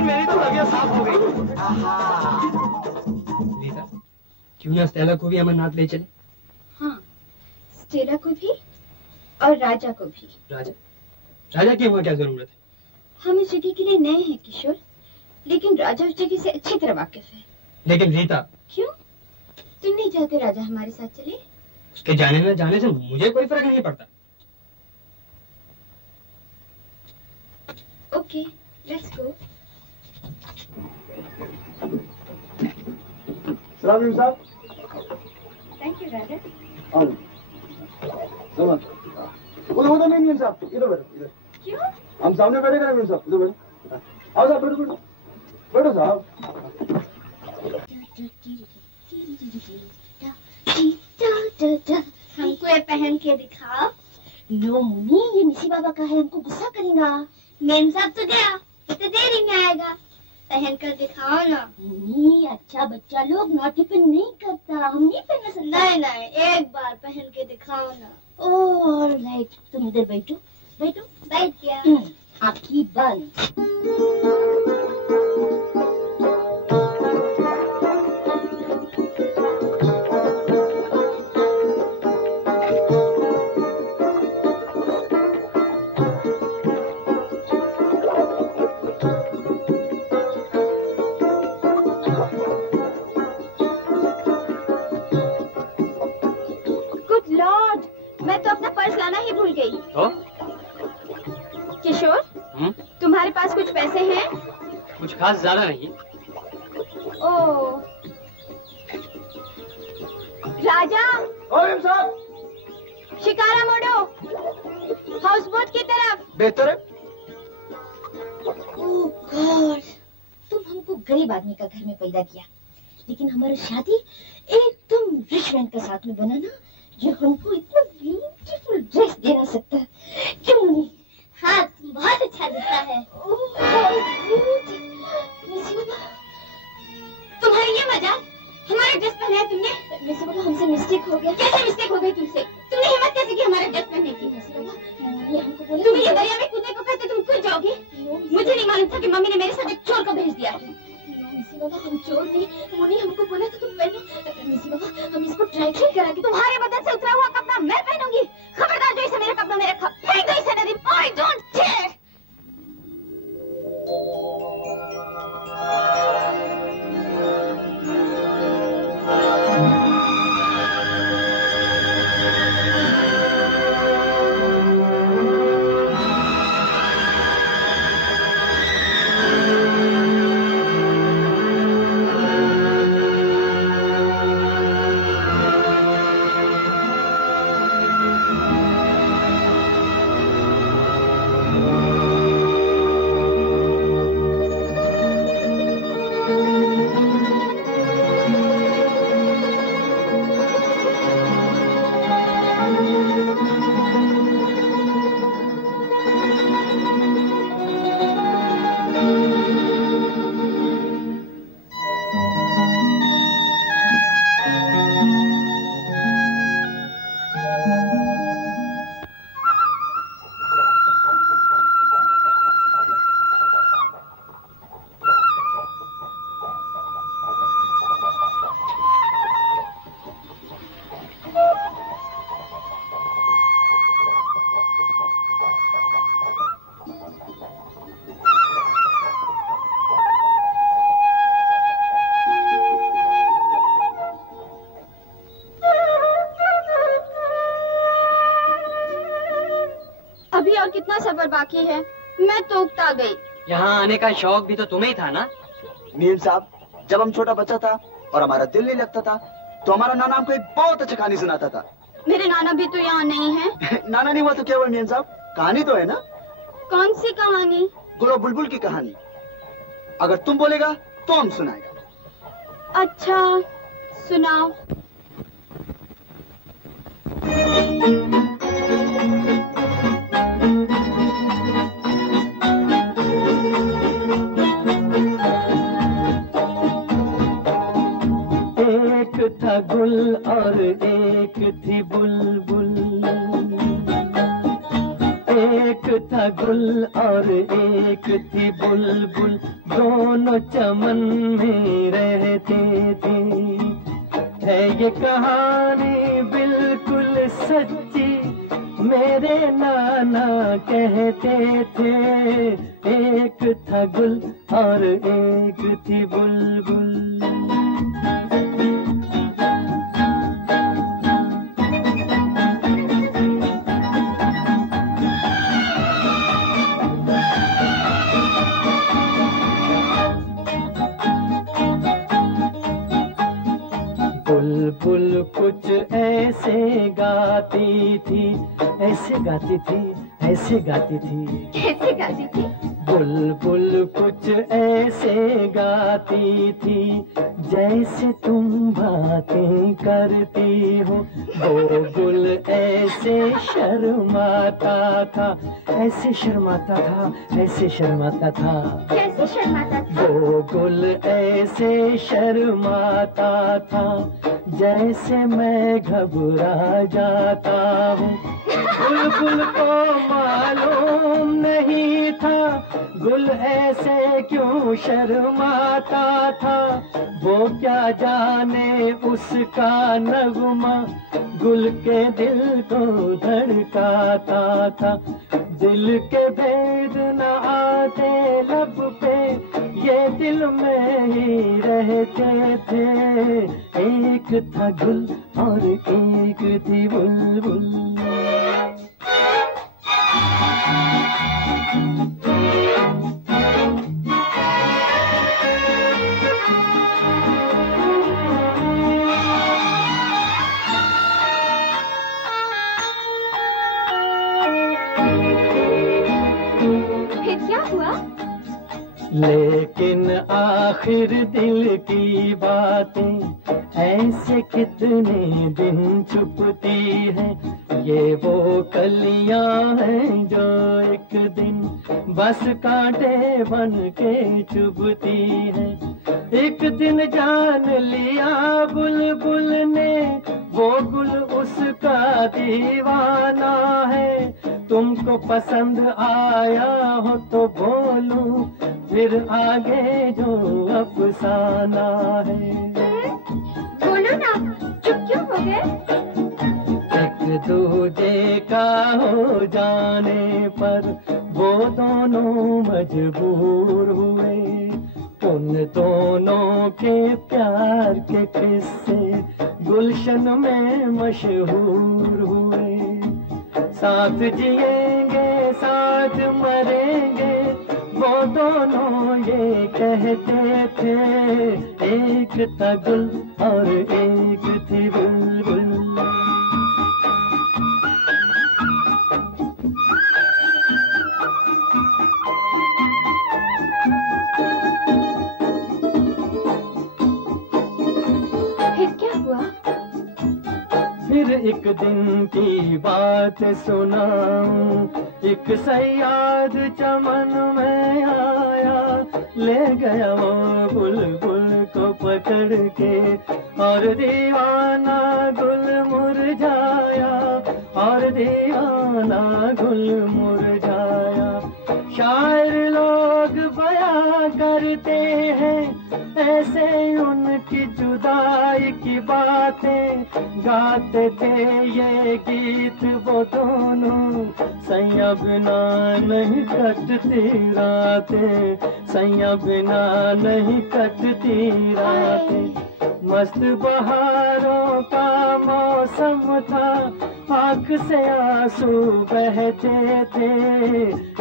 मेरी तो लगे साफ हो गई। रीता, क्यों ना स्टेला को भी अमरनाथ ले चले? हाँ, स्टेला को भी और राजा को भी। राजा? राजा की वहाँ क्या जरूरत है? हम इस जगह के लिए नए हैं किशोर, लेकिन राजा उस जगह से अच्छी तरह वाकिफ है। लेकिन रीता, क्यों? तुम नहीं चाहते राजा हमारे साथ चले? उसके जाने न जाने से मुझे कोई फर्क नहीं पड़ता। Okay, let's go. सलाम साहब। थैंक यू राजा। उधर नहीं साहब, इधर बैठो, इधर। क्यों? हम सामने बैठे करें साहब, इधर बैठो। आओ साहब, बैठो बैठो बैठो साहब। हमको ये पहन के दिखाओ। नो मुनी, ये निशी बाबा का है, हमको गुस्सा करेगा। मेम साहब तो गया, कितने देरी में आएगा, पहन कर दिखाओ ना। मुनी, अच्छा बच्चा लोग नोटिफिन नहीं करता, हम नहीं पहन सकते। नहीं, एक बार पहन के दिखाओ ना। ओह ऑलराइट, तुम इधर बैठो बैठो। बैठ गया। आपकी बंद। मैं तो अपना पर्स लाना ही भूल गई। किशोर, तुम्हारे पास कुछ पैसे हैं? कुछ खास ज्यादा नहीं। ओह, राजा। साहब, शिकारा मोड़ो, हाउस बोट की तरफ। बेहतर है। ओह गॉड, तुम हमको गरीब आदमी का घर में पैदा किया, लेकिन हमारी शादी एकदम रिच मैन के साथ में बना ना, जो हमको इतना ब्यूटीफुल ड्रेस दे ना सकता। क्यों नहीं? हाँ, बहुत अच्छा दिखता है। तुम्हारी ये मजाक, हमारा ड्रेस पहना है तुमने? वैसे बाबा, हमसे मिस्टेक हो गया। कैसे मिस्टेक हो गई तुमसे? तुमने हिम्मत कैसे की हमारा ड्रेस पहनने की? वैसे बाबा, ये हमको बोले तुम्हें ये दरिया में कूदने को कहते तुम कूद जाओगी? मुझे नहीं मालूम था कि मम्मी ने मेरे साथ एक चोर को भेज दिया। बाबा, हम चोर नहीं, मुनी हमको बोला था तुम पहनो। मिसी बाबा, हम इसको ट्राई क्लीन करा के तुम्हारे बदन से उतरा हुआ कपड़ा मैं पहनूंगी। खबरदार जो इसे मेरे कपड़ों में रखा, फेंक दो इसे नदी। I don't care। अभी और कितना सफर बाकी है? मैं तो उकता गई। यहाँ आने का शौक भी तो तुम्हें ही था ना? मीम साहब, जब हम छोटा बच्चा था और हमारा दिल नहीं लगता था, तो हमारा नाना हमको एक बहुत अच्छा कहानी सुनाता था। मेरे नाना भी तो यहाँ नहीं है। नाना नहीं हुआ तो क्या हुआ मीम साहब, कहानी तो है ना। कौन सी कहानी? गुरु बुलबुल की कहानी। अगर तुम बोलेगा तो हम सुनाएगा। अच्छा, सुनाओ। एक था गुल और एक थी बुलबुल, गुल और एक थी बुलबुल, दोनों चमन में रहते थे। है ये कहानी बिल्कुल सच्ची, मेरे नाना कहते थे। एक था गुल और एक थी बुलबुल। बुलबुल कुछ ऐसे गाती थी, ऐसे गाती थी, ऐसे गाती थी। कैसे गाती थी? बुलबुल कुछ ऐसे गाती थी, जैसे तुम बातें करती हो। वो गुल ऐसे शर्माता था, ऐसे शर्माता था, ऐसे शर्माता था। कैसे शर्माता था? वो गुल ऐसे शर्माता था, जैसे मैं घबरा जाता हूँ। बुलबुल को मालूम नहीं था गुल ऐसे क्यों शर्माता था। वो क्या जाने उसका नगमा गुल के दिल को धड़काता था। दिल के भेद न आते लब पे, ये दिल में ही रहते थे। एक था गुल और एक थी बुलबुल। लेकिन आखिर दिल की बातें ऐसे कितने दिन छुपती हैं। ये वो कलियां हैं जो एक दिन बस कांटे बन के चुभती हैं। एक दिन जान लिया बुलबुल ने वो गुल उसका दीवाना है। तुमको पसंद आया हो तो बोलूं, फिर आगे जो अफसाना है। बोलो ना, चुप क्यों हो गए? एक दूजे का हो जाने पर वो दोनों मजबूर हुए। उन दोनों के प्यार के किस्से गुलशन में मशहूर हुए। साथ जिएंगे साथ मरेंगे वो दोनों ये कहते थे। एक था गुल और एक थी बुलबुल। फिर क्या हुआ? फिर एक दिन की बात सुनाऊं। एक सयाद चमन में आया, ले गया वो बुलबुल को पकड़ के। और दीवाना गुल मुरझाया, और दीवाना गुल मुरझाया। शायर लोग बयां करते हैं ऐसे उनकी जुदाई की बातें। गाते थे ये गीत वो दोनों, सैया बिना नहीं कटती रातें, सैया बिना नहीं कटती रातें। मस्त बहारों का मौसम था, आँख से आंसू बहते थे।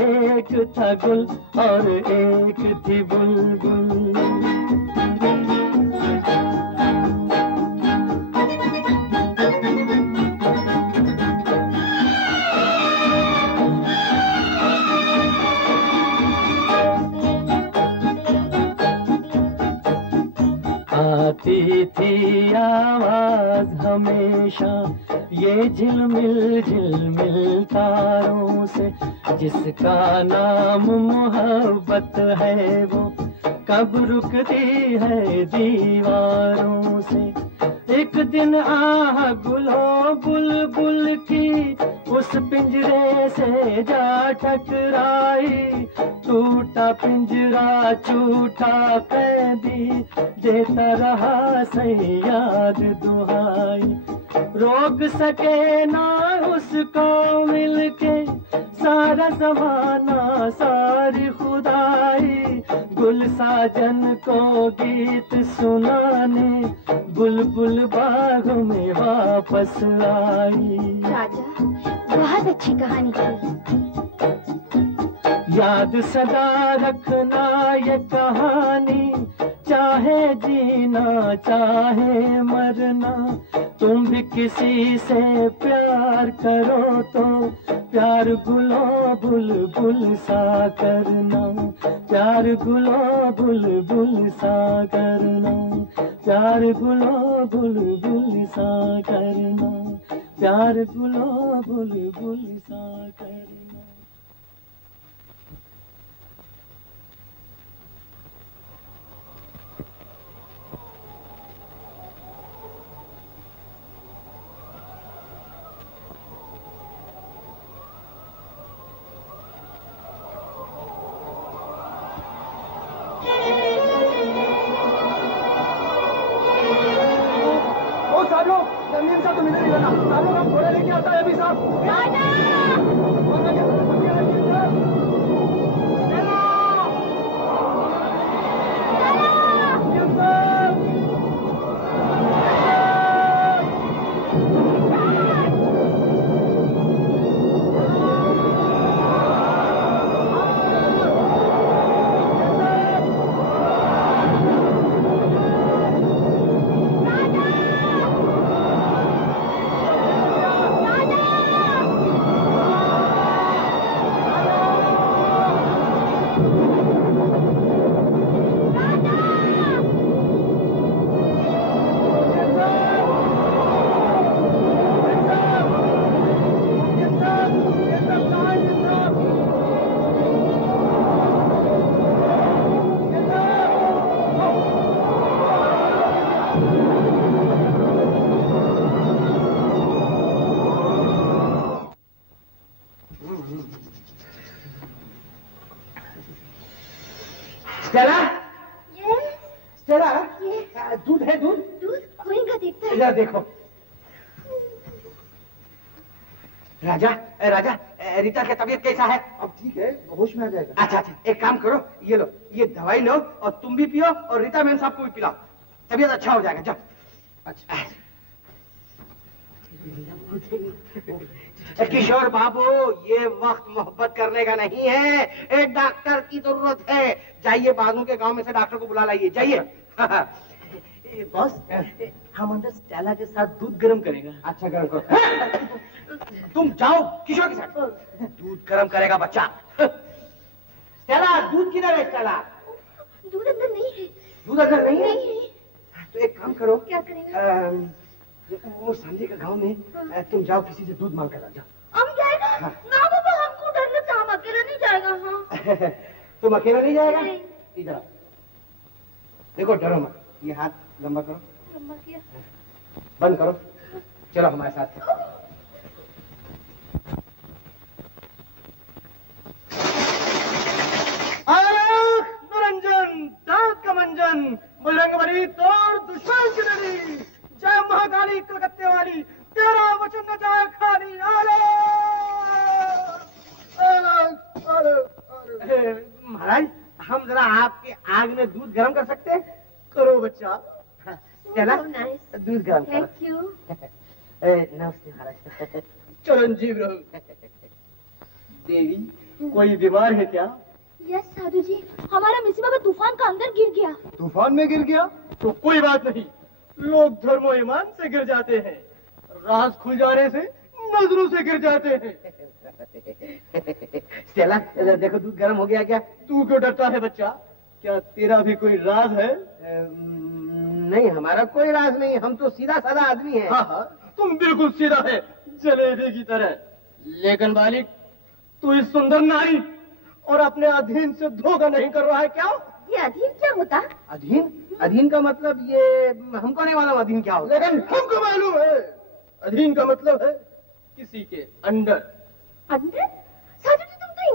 एक था गुल और एक थी बुलबुल। आती थी आवाज हमेशा ये झिलमिल झिलमिल तारों से, जिसका नाम मोहब्बत है वो कब रुकती है दीवारों से। एक दिन आह गुलो बुलबुल की उस पिंजरे से जा ठठराई, टूटा पिंजरा छूटा कैदी, देता रहा सयाद दुहाई। रोक सके ना उसको मिलके सारा जमाना सारी खुदाई, गुल साजन को गीत सुनाने बुलबुल बाग में वापस आई। राजा, बहुत अच्छी कहानी थी। याद सदा रखना ये कहानी, चाहे जीना चाहे मरना, तुम भी किसी से प्यार करो तो प्यार गुलो बुलबुल सा करना, प्यार गुलो बुलबुल सा करना, प्यार गुलो बुलबुल सा करना, प्यार गुलो बुलबुल सा करना। जमीन साहब तुम इधर ही रहना, साहब लोग हम घोड़े लेके आता है अभी साहब। स्टेला, स्टेला, दूध है? दूध खोएगा देखता है। इधर देखो। राजा, राजा, रीता की तबीयत कैसा है? अब ठीक है, होश में आ जाएगा। अच्छा अच्छा, एक काम करो, ये लो, ये दवाई लो और तुम भी पियो और रीता मैम साहब को भी पिलाओ, तबीयत अच्छा हो जाएगा। जाओ। अच्छा किशोर बाबू, ये वक्त मोहब्बत करने का नहीं है, एक डॉक्टर की जरूरत है। जाइए बाजू के गांव में से डॉक्टर को बुला लाइए, जाइए। बॉस, हम अंदर स्टेला के साथ दूध गर्म करेगा। अच्छा गर्म करो। तुम जाओ किशोर के साथ, दूध गर्म करेगा बच्चा। स्टेला, दूध किधर है? स्टेला, दूध अंदर नहीं है। दूध अंदर नहीं है? नहीं। तो एक काम करो। क्या करेगा? वो सामने का गांव में तुम जाओ, किसी से दूध मांग कर ला जाओ। हम जाएगा? हाँ। ना बाबा, हमको डर लगता, हम अकेला नहीं जाएगा। हाँ। तुम अकेला नहीं जाएगा? नहीं। इधर देखो, डरो मत, ये हाथ लंबा करो, लंबा किया, बंद करो, चलो हमारे साथ। निरंजन, दांत का मंजन, बजरंग बली तोड़ दुश्मन की नदी, जय महाकाली कलकत्ते वाली, तेरा वचन न जाए खाली। महाराज, हम जरा आपके आग में दूध गर्म कर सकते हैं? करो बच्चा। चला, दूध गर्म करो। Thank you. नमस्ते महाराज। चिरंजीव रहो। देवी, कोई बीमार है क्या? यस साधु जी, हमारा मिसी बाबा तूफान का अंदर गिर गया। तूफान में गिर गया? तो कोई बात नहीं, लोग धर्मो ईमान से गिर जाते हैं, राज खुल जाने से नजरों से गिर जाते हैं। स्टेला, देखो दूध गर्म हो गया क्या? तू क्यों डरता है बच्चा? क्या तेरा भी कोई राज है? नहीं, हमारा कोई राज नहीं, हम तो सीधा साधा आदमी हैं। हाँ हाँ, तुम बिल्कुल सीधा है, जलेबी की तरह। लेकिन बालिक, तू इस सुंदर नारी और अपने अधीन से धोखा नहीं कर रहा है क्या? ये अधीन क्या होता? अधीन? अधीन का मतलब ये हमको नहीं मालूम अधीन क्या होता। लेकिन हमको मालूम है। अधीन का मतलब है किसी के अंडर। अंदर? साधु जी, तुम तो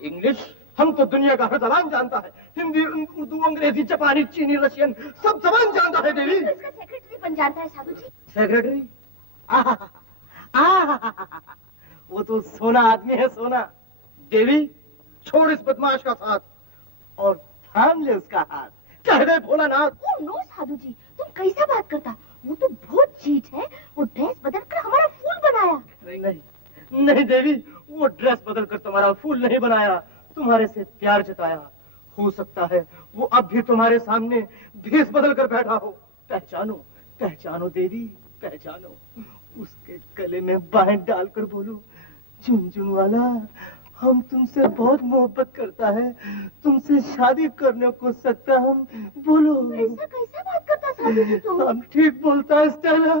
इंग्लिश? हम तो दुनिया का हर जबान जानता है। हिंदी, उर्दू, अंग्रेजी, जापानी, चीनी, रशियन, सब जबान जानता है देवी। तो इसका सेक्रेटरी बन जाता है साधु जी। सेक्रेटरी? वो तो सोना आदमी है, सोना। देवी, छोड़ इस बदमाश का साथ और थाम ले उसका हाथ। कह दे भोलानाथ। ओह नो साधु जी, तुम कैसा बात करता? वो तो बहुत चीट है। वो ड्रेस बदल कर हमारा फूल बनाया। नहीं नहीं देवी, वो ड्रेस बदल कर तुम्हारा फूल नहीं बनाया, तुम्हारे से प्यार जताया। हो सकता है वो अब भी तुम्हारे सामने भेष बदल कर बैठा हो। पहचानो पहचानो देवी, पहचानो। उसके गले में बाहें डालकर बोलो, झुनझुन वाला, हम तुमसे बहुत मोहब्बत करता है, तुमसे शादी करने को सकता हम। बोलो। ऐसा कैसा बात करता साधु जी तुम? हम ठीक बोलता है स्टेला,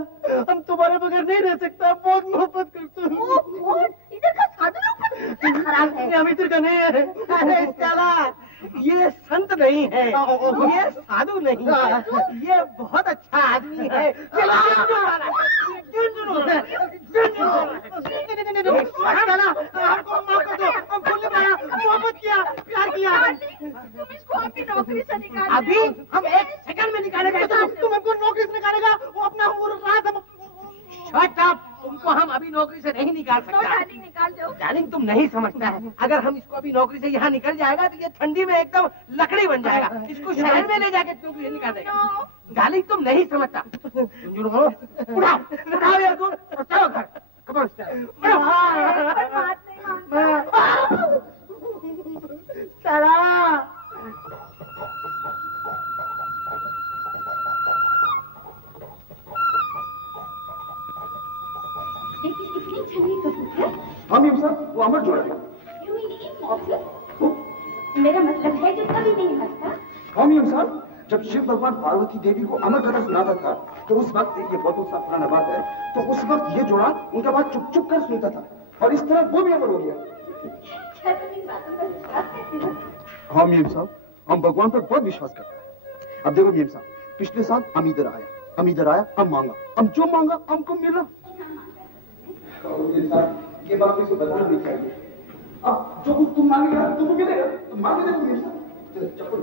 हम तुम्हारे बगैर नहीं रह सकता, बहुत मोहब्बत करता हूँ। ओह, इधर का साधु लोग खराब है। हम इधर का नहीं है। अरे स्टेला, ये संत नहीं है, ये साधु नहीं है, ये बहुत अच्छा आदमी है। मोहब्बत किया, प्यार किया। तुम इसको अपनी नौकरी से निकाल। अभी हम एक सेकंड में निकालेंगे। तुम हमको नौकरी से निकालेगा? वो अपना तुमको हम अभी नौकरी से नहीं निकाल सकता। निकाल दो। डार्लिंग, तुम नहीं समझता है, अगर हम इसको अभी नौकरी से यहाँ निकल जाएगा तो ये ठंडी में एकदम लकड़ी बन जाएगा। इसको शहर में ले जाके नौकरी से निकाल देगा। डार्लिंग, तुम नहीं समझता। उठाओ यार को, चलो घर। हम ये सब वो अमर जोड़ा है। मेरा मतलब है जो कभी नहीं हंसता। हम ये साहब, जब शिव भगवान पार्वती देवी को अमर कथा सुनाता था तो उस वक्त, ये बहुत सा पुराना बात है, तो उस वक्त ये जोड़ा उनका बात चुप चुप कर सुनता था और इस तरह वो भी अमर हो गया। क्या तुम इन बातों पर विश्वास करते हो? हाँ मीम साहब, हम भगवान पर बहुत विश्वास करते हैं। अब देखो मीम साहब, पिछले साल हम इधर आया, हम मांगा, हम जो मांगा हमको मिला। ये बात किसी को बताना नहीं चाहिए। अब जो कुछ तुम मांगेगा तुमको मिलेगा, तुम मांगे देखो मीम साहब। चलो चप्पल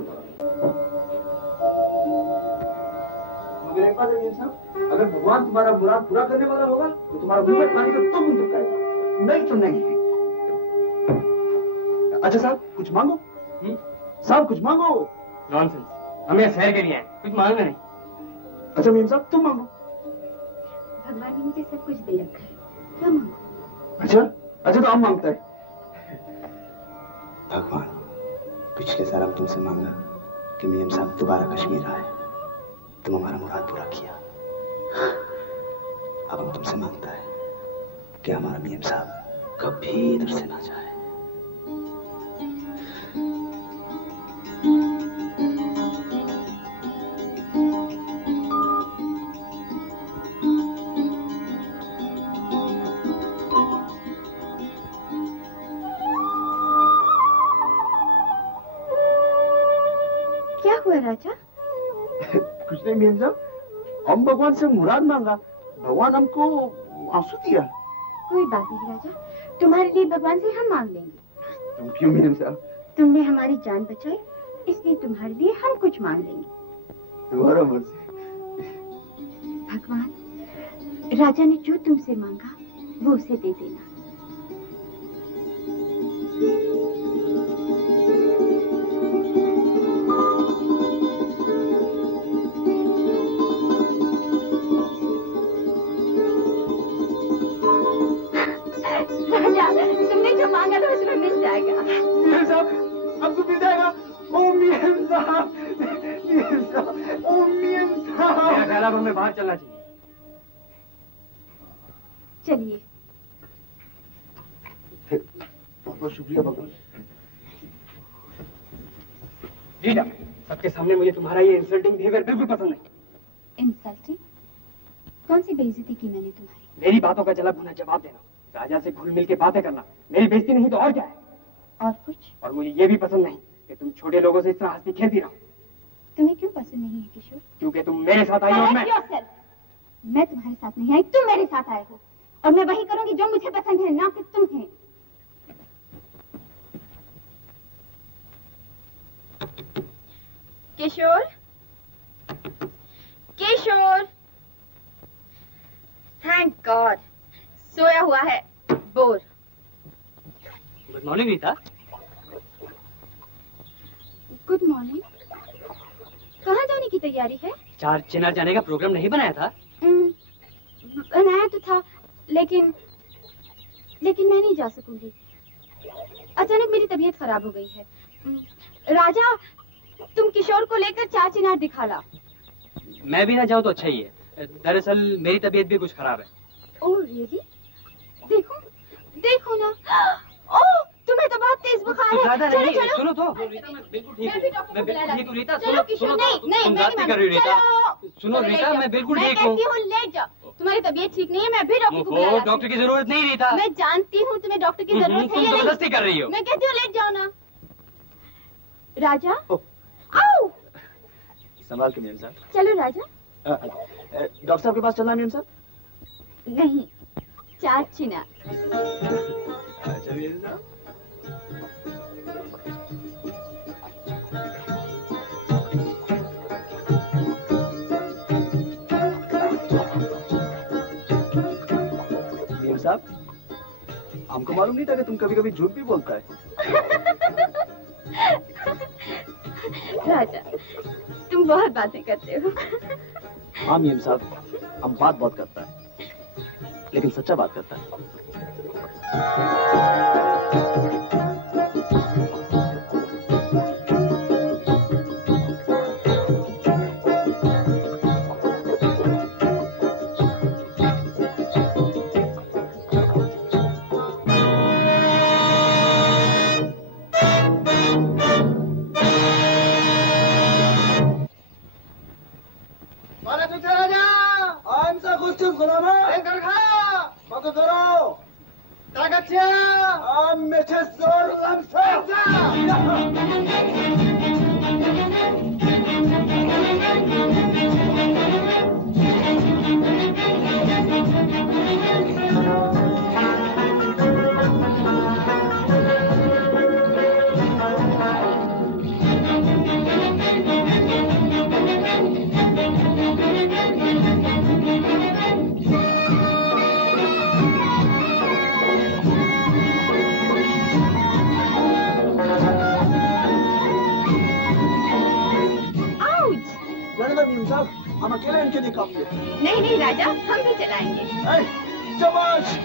मगर एक बात है मीम साहब, अगर भगवान तुम्हारा मुराद पूरा करने वाला होगा तो तुम्हारा मुंह में पानी का तो मुंह टपकाएगा, नहीं तो नहीं। अच्छा साहब, कुछ मांगो। साहब कुछ मांगो। नॉनसेंस, हमें शहर के लिए हैं, कुछ मांगना नहीं। अच्छा मीम साहब, तुम मांगो। भगवान ने मुझे सब कुछ दे रखा है, क्या मांगो? अच्छा तो हम मांगता है। भगवान, पिछले साल हम तुमसे मांगा कि मीम साहब दोबारा कश्मीर आए, तुम हमारा मुराद पूरा किया। अब हम तुमसे मांगता है कि हमारा मीम साहब कभी इधर से ना जाए। राजा? कुछ नहीं मीम साहब, हम भगवान से मुराद मांगा, भगवान हमको आंसू दिया। कोई बात नहीं राजा, तुम्हारे लिए भगवान से हम मांग लेंगे। तुम क्यों मीम साहब? तुमने हमारी जान बचाई, इसलिए तुम्हारे लिए हम कुछ मांग लेंगे। तुम्हारा मर्जी। भगवान, राजा ने जो तुमसे मांगा वो उसे दे देना। तुमने जो मांगा था उसमें मिल जाएगा। मीम साहब, अब तो मिल जाएगा। ओ मीम साहब, मीम साहब, ओ मीम साहब। मेरा ख्याल है हमें बाहर चलना चाहिए। चलिए। बहुत बहुत शुक्रिया भगवान। रीटा, सबके सामने मुझे तुम्हारा ये इंसल्टिंग बिहेवियर बिल्कुल पसंद नहीं। इंसल्टिंग? कौन सी बेइज्जती की मैंने तुम्हारी? मेरी बातों का जला भुना जवाब देना, राजा से घुल मिल के बातें करना, मेरी बेइज्जती नहीं तो और क्या है? और कुछ? और मुझे ये भी पसंद नहीं कि तुम छोटे लोगों से इस तरह हंसती खेलती रहो। तुम्हें क्यों पसंद नहीं है किशोर? क्योंकि तुम मेरे साथ आई हो और मैं तुम्हारे साथ नहीं आई, तुम मेरे साथ आए हो और मैं वही करूंगी जो मुझे पसंद है, ना कि तुम्हें। किशोर, किशोर, थैंक गॉड सोया हुआ है, bore. Good morning Rita. Good morning. कहाँ जाने की तैयारी है? चार चिनार जाने का प्रोग्राम नहीं बनाया था? बनाया तो था, लेकिन मैं नहीं जा सकूंगी। अचानक मेरी तबीयत खराब हो गई है। राजा, तुम किशोर को लेकर चार चिनार दिखा ला। मैं भी ना जाऊं तो अच्छा ही है। दरअसल मेरी तबीयत भी कुछ खराब है। Oh really? देखो देखो ना। ओह, तुम्हें तो बहुत तेज बुखार है। चलो चलो। सुनो तो। रीता, मैं बिल्कुल ठीक हूँ। मैं बिल्कुल ठीक हूँ रीता। चलो किशोर, नहीं तुम बात नहीं कर रही रीता। सुनो रीता, मैं बिल्कुल ठीक हूँ। मैं कहती हूँ ले जाओ। तुम्हारी तबीयत ठीक नहीं है, मैं भी डॉक्टर को बुला लाती हूँ। डॉक्टर की जरूरत नहीं रीता। मैं जानती हूँ तुम्हें डॉक्टर की जरूरत है। तुम जबरदस्ती कर रही हो। मैं कहती हूँ ले जाओ ना। राजा, आओ। संभाल के मेम साहब। चलो राजा। डॉक्टर साहब के पास चलना है मेम साहब? नहीं, चार चिनार। अच्छा मेम साहब। मेम साहब, हमको मालूम नहीं था कि तुम कभी कभी झूठ भी बोलता है। राजा, तुम बहुत बातें करते हो। हाँ मेम साहब, हम बात बहुत करता है, लेकिन सच्चा बात करता है। हम अकेले इनके लिए काफी है। नहीं नहीं राजा, हम भी चलाएंगे। शाबाश।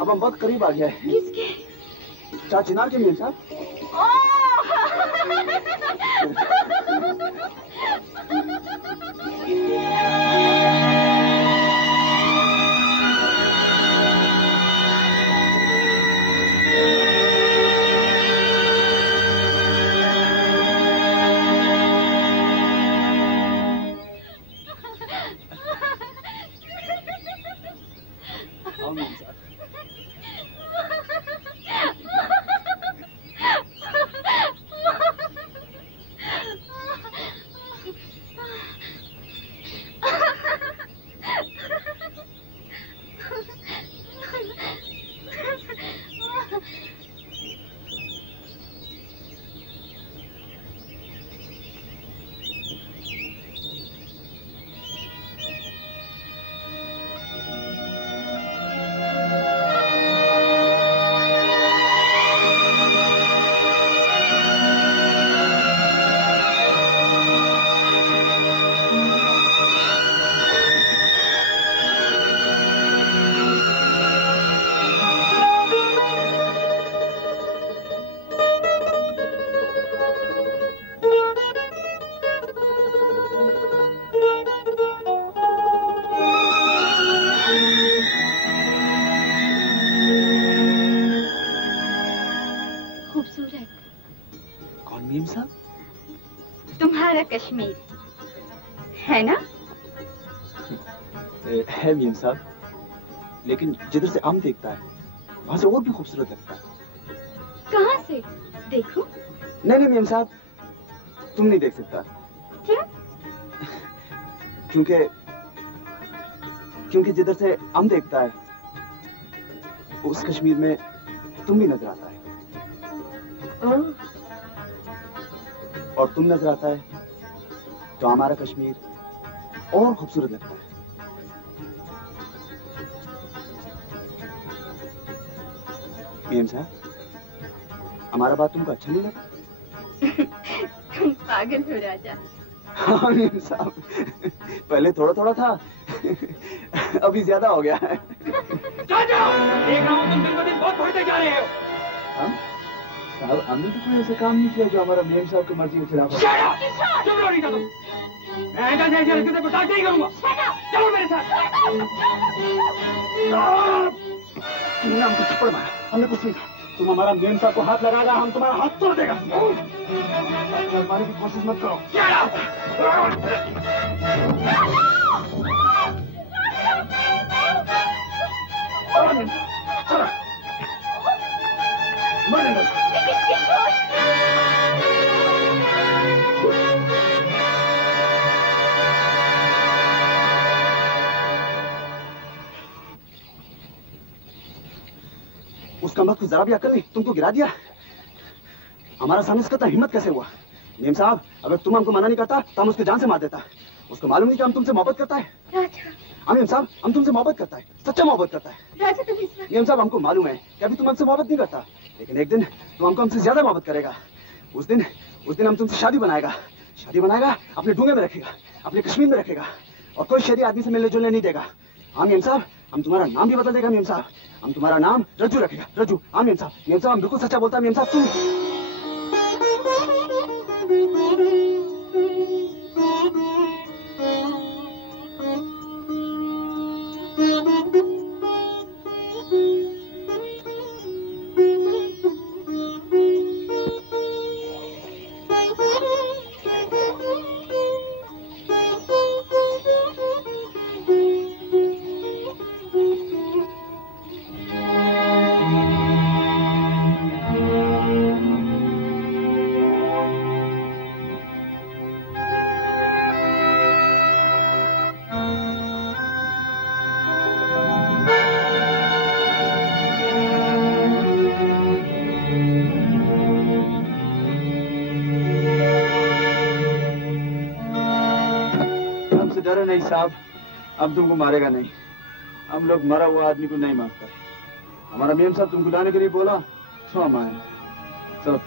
अब हम बहुत करीब आ गए। किसके? चार चिनार के मीर साहब। मीम साहब? तुम्हारा कश्मीर है ना? है मीम साहब, लेकिन जिधर से आम देखता है वहां से और भी खूबसूरत लगता है। कहाँ से देखूं? नहीं मीम साहब, तुम नहीं देख सकता। क्यों? क्योंकि जिधर से आम देखता है उस कश्मीर में तुम भी नजर आता है। और तुम नजर आता है तो हमारा कश्मीर और खूबसूरत लगता है। मीम साहब, हमारा बात तुमको अच्छा नहीं लगा? तुम पागल हो राजा। हाँ मीम साहब, पहले थोड़ा थोड़ा था, अभी ज्यादा हो गया है। देख रहा हूँ तुम दिन ब दिन बहुत बढ़ते जा रहे हो। हम? साहब, हमने तो कोई ऐसा काम नहीं किया जो हमारा मीम साहब की मर्जी के खिलाफ हो। चुप रहो नहीं तो तुम। मैं ऐसा से बर्दाश्त नहीं करूंगा। चलो मेरे साथ। तुमने हमको थप्पड़ मारा, हमने कुछ नहीं कहा। तुम हमारा मेम साहब को हाथ लगाएगा, हम तुम्हारा हाथ तोड़ देगा। मारने की कोशिश मत करो। चलो मरेंगे। उसका मत जरा भी अकल नहीं, तुमको गिरा दिया। हमारा सामने इसका हिम्मत कैसे हुआ? नीम साहब, अगर तुम हमको मना नहीं करता तो हम उसको जान से मार देता। उसको मालूम नहीं कि हम तुमसे मोहब्बत करता है। नीम साहब, हम तुमसे मोहब्बत करता है, सच्चा मोहब्बत करता है। नीम साहब, हमको मालूम है कि अभी तुम हमसे मोहब्बत नहीं करता, लेकिन एक दिन तुम हमको हमसे ज्यादा मोहब्बत करेगा। उस दिन हम तुमसे शादी बनाएगा, अपने डूंगे में रखेगा, अपने कश्मीर में रखेगा, और कोई शहरी आदमी से मिलने जुलने नहीं देगा। हाँ मीम साहब, हम तुम्हारा नाम भी बदल देगा मीम साहब, हम तुम्हारा नाम रज्जू रखेगा, रज्जू। हाँ मीम साहब, हम बिल्कुल सच्चा बोलता है मीम साहब। तुम नहीं साहब, अब तुमको मारेगा नहीं। हम लोग मरा हुआ आदमी को नहीं मारते। हमारा मेम साहब तुमको लाने के लिए बोला तो हम आए। सब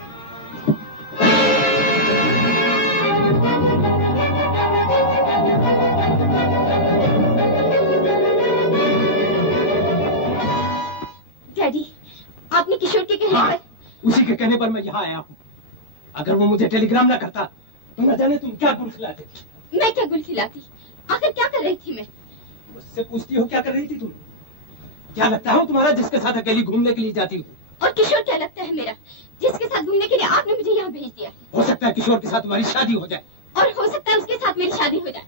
डैडी, आपने किशोर के कहने पर? उसी के कहने पर मैं यहाँ आया हूँ। अगर वो मुझे टेलीग्राम ना करता तो न जाने तुम क्या गुल खिलाते थे। मैं क्या गुल खिलाती? आखिर क्या कर रही थी मैं? मुझसे पूछती हो क्या कर रही थी तुम? क्या लगता है तुम्हारा जिसके साथ अकेली घूमने के लिए जाती हो? और किशोर क्या लगता है मेरा जिसके साथ घूमने के लिए आपने मुझे यहाँ भेज दिया? हो सकता है किशोर के साथ तुम्हारी शादी हो जाए। और हो सकता है उसके साथ मेरी शादी हो जाए।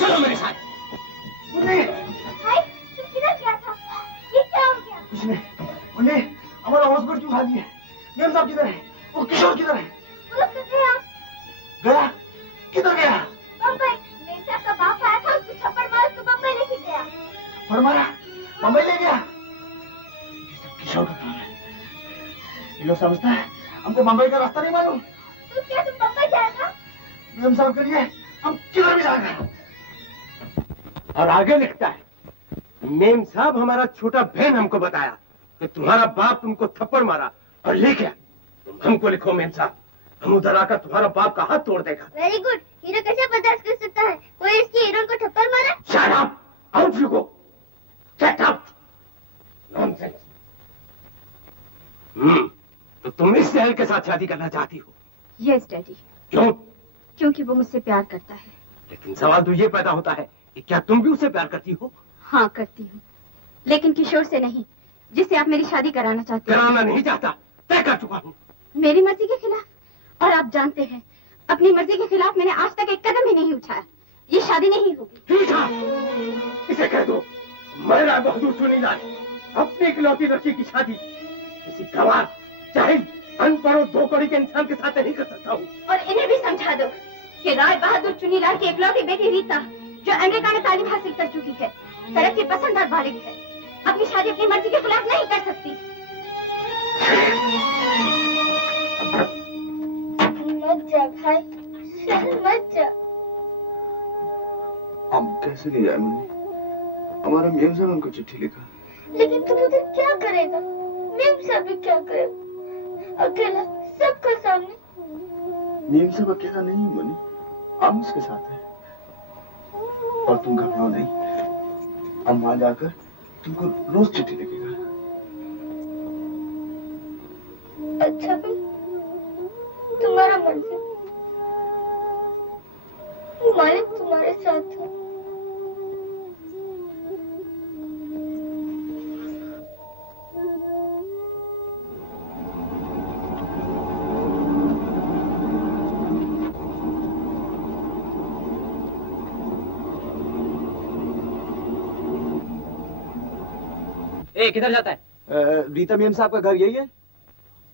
चलो मेरे साथ। तुम किधर गया था? ये क्या हो गया? कुछ नहीं। हमारा हॉस्पिटल क्यों खाली है? मेम साहब किधर है? वो किशोर किधर है? गया? किधर गया? बम्बई। मेरे साथ का बाप आया था, उसको थप्पड़ मार उसको बम्बई लेके गया। फरमाया बम्बई ले गया? किशोर का काम है। ये लोग समझता है हमको बम्बई का रास्ता नहीं मालूम। तो क्या तुम बम्बई जाएगा? मेम साहब के लिए हम किधर भी जाएंगे। और आगे लिखता है, मेम साहब हमारा छोटा बहन हमको बताया कि तुम्हारा बाप तुमको थप्पड़ मारा और ले गया। तुम हमको लिखो मेम साहब, हम उधर आकर तुम्हारा बाप का हाथ तोड़ देगा। Very good. हीरो कैसे बर्दाश्त कर सकता है? कोई इसकी हीरोइन को थप्पड़ मारा? Shut up! Out you go! Get out! Nonsense! तो तुम इस शहर के साथ शादी करना चाहती हो? Yes daddy. क्यों? क्योंकि वो मुझसे प्यार करता है। लेकिन सवाल तो ये पैदा होता है कि क्या तुम भी उससे प्यार करती हो? हाँ करती हूँ, लेकिन किशोर से नहीं, जिससे आप मेरी शादी कराना चाहते हो। कराना नहीं चाहता, तय कर चुका हूँ। मेरी मर्जी के खिलाफ? और आप जानते हैं अपनी मर्जी के खिलाफ मैंने आज तक एक कदम ही नहीं उठाया। ये शादी नहीं होगी। इसे कह दो मैं राय बहादुर चुनीलाल अपनी इकलौती लड़की की शादी किसी गवार चाहे अनपढ़ और दो कौड़ी के इंसान के साथ नहीं कर सकता हूँ। और इन्हें भी समझा दो कि राय बहादुर चुनीलाल की इकलौती बेटी रीता जो अमेरिका में तालीम हासिल कर चुकी है, तरक्की पसंद और बालिग है, अपनी शादी अपनी मर्जी के खिलाफ नहीं कर सकती। मत जा भाई, मत जा। हम कैसे ले जाए मुन्नी? हमारा मेम साहब हमको चिट्ठी लिखा। लेकिन तुम उधर क्या करेगा? मेम साहब भी क्या करेगा? अकेला सबका सामने। मेम साहब अकेला नहीं है मुन्नी, हम उसके साथ है। और तुम घबराओ नहीं, हम वहां जाकर तुमको रोज चिट्ठी लिखेगा। अच्छा भी तुम्हारा मर्जी, मालिक तुम्हारे साथ है। किधर जाता है? रीता मेम साहब का घर यही है।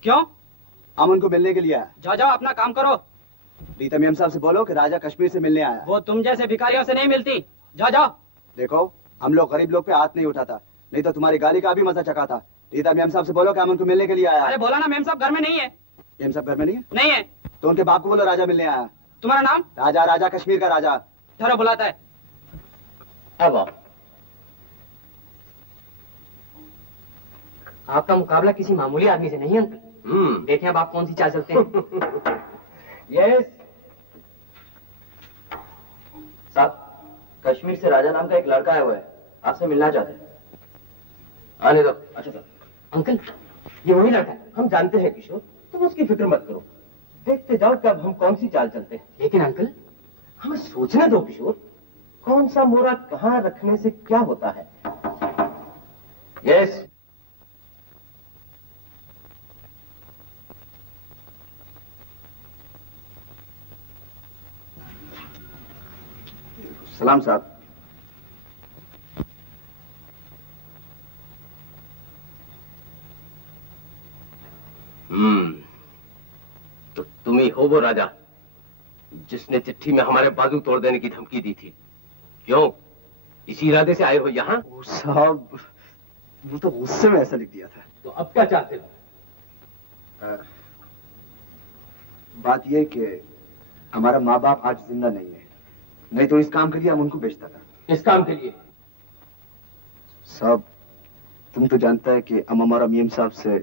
क्यों? अमन को मिलने के लिए आया। जाओ जाओ अपना काम करो। रीता मेम साहब से बोलो कि राजा कश्मीर से मिलने आया। वो तुम जैसे भिखारियों से नहीं मिलती। जाओ जाओ। देखो हम लोग गरीब लोग पे हाथ नहीं उठाता, नहीं तो तुम्हारी गाली का भी मजा चखा था। रीता मेम साहब से बोलो कि अमन को मिलने के लिए आया। अरे बोला ना मेम साहब घर में नहीं है। मेम साहब घर में नहीं है? नहीं है। तो उनके बाप को बोलो राजा मिलने आया। तुम्हारा नाम? राजा, राजा कश्मीर का राजा। ठहरो बुलाता है। अब आओ। आपका मुकाबला किसी मामूली आदमी से नहीं है अंकल। देखें अब आप कौन सी चाल चलते हैं। यस साहब, कश्मीर से राजा नाम का एक लड़का आया हुआ है, आपसे मिलना चाहते हैं। आने दो। अच्छा सर। अंकल ये वही लड़का है। हम जानते हैं किशोर, तुम उसकी फिक्र मत करो, देखते जाओ कब हम कौन सी चाल चलते हैं। लेकिन अंकल हमें सोचने दो किशोर, कौन सा मोरा कहाँ रखने से क्या होता है। यस सलाम साहब। तो तुम ही हो वो राजा जिसने चिट्ठी में हमारे बाजू तोड़ देने की धमकी दी थी। क्यों, इसी इरादे से आए हो यहाँ? साहब वो तो गुस्से में ऐसा लिख दिया था। तो अब क्या चाहते हो? बात यह कि हमारा माँ बाप आज जिंदा नहीं है, नहीं तो इस काम के लिए हम उनको बेचता था। इस काम के लिए? साहब तुम तो जानता है कि हम हमारा मीम साहब से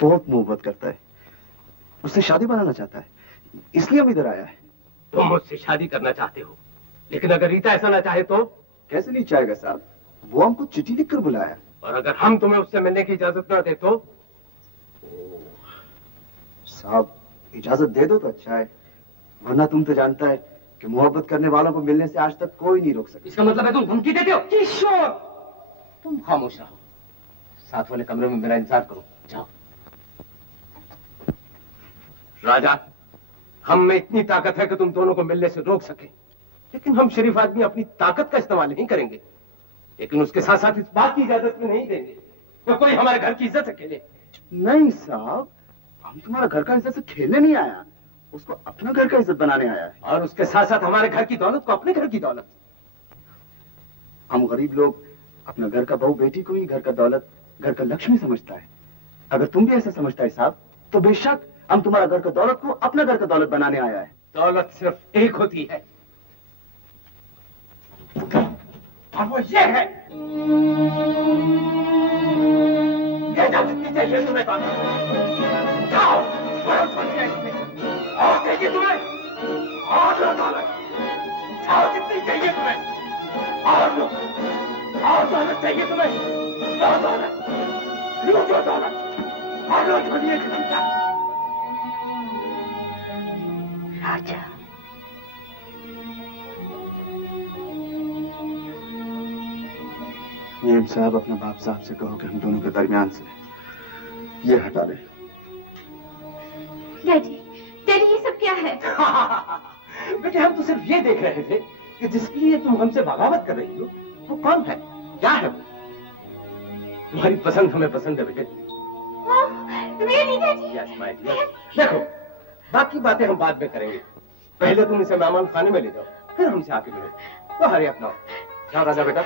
बहुत मोहब्बत करता है, उससे शादी बनाना चाहता है, इसलिए हम इधर आया है। तुम मुझसे शादी करना चाहते हो, लेकिन अगर रीता ऐसा ना चाहे तो? कैसे नहीं चाहेगा साहब, वो हमको चिट्ठी लिखकर बुलाया। और अगर हम तुम्हें उससे मिलने की इजाजत ना दे तो? साहब इजाजत दे दो तो अच्छा है, वरना तुम तो जानता है कि मोहब्बत करने वालों को मिलने से आज तक कोई नहीं रोक सका। इसका मतलब है तुम धमकी देते हो? किशोर तुम खामोश रहो, साथ वाले कमरे में मेरा इंतजार करो। जाओ। राजा हम में इतनी ताकत है कि तुम दोनों को मिलने से रोक सके, लेकिन हम शरीफ आदमी अपनी ताकत का इस्तेमाल नहीं करेंगे, लेकिन उसके साथ साथ इस बात की इजाजत में नहीं देंगे तो कोई हमारे घर की इज्जत से खेले। नहीं साहब, हम तुम्हारा घर का इज्जत से खेलने नहीं आया, उसको अपना घर का इज्जत बनाने आया है। और उसके साथ साथ हमारे घर की दौलत को अपने घर की दौलत। हम गरीब लोग अपना घर का बहू बेटी को ही घर का दौलत, घर का लक्ष्मी समझता है। अगर तुम भी ऐसा समझता है साहब, तो बेशक हम तुम्हारा घर का दौलत को अपना घर का दौलत बनाने आया है। दौलत सिर्फ एक होती है और वो ये है। ये जितनी चाहिए तुम्हें दौलत, जाओ और चाहिए तुम्हें और लो दौलत, जाओ जितनी चाहिए तुम्हें और दौलत चाहिए तुम्हें, लो दौलत, लूटो दौलत और लो दुनिया की चिंता। राजा मेम साहब अपने बाप साहब से कहो कि हम दोनों के दरमियान से ये हटा दे। डैडी, डैडी ये सब क्या है? बेटे हम तो सिर्फ ये देख रहे थे कि जिसके लिए तुम हमसे बगावत कर रही हो वो कौन है, क्या है वो? तुम्हारी पसंद हमें पसंद है बेटे। Yes my dear. देखो बाकी बातें हम बाद में करेंगे, पहले तुम इसे मेहमान खाने में ले जाओ, फिर हमसे आके मिलो। तो हरी अपना जाओ राजा बेटा।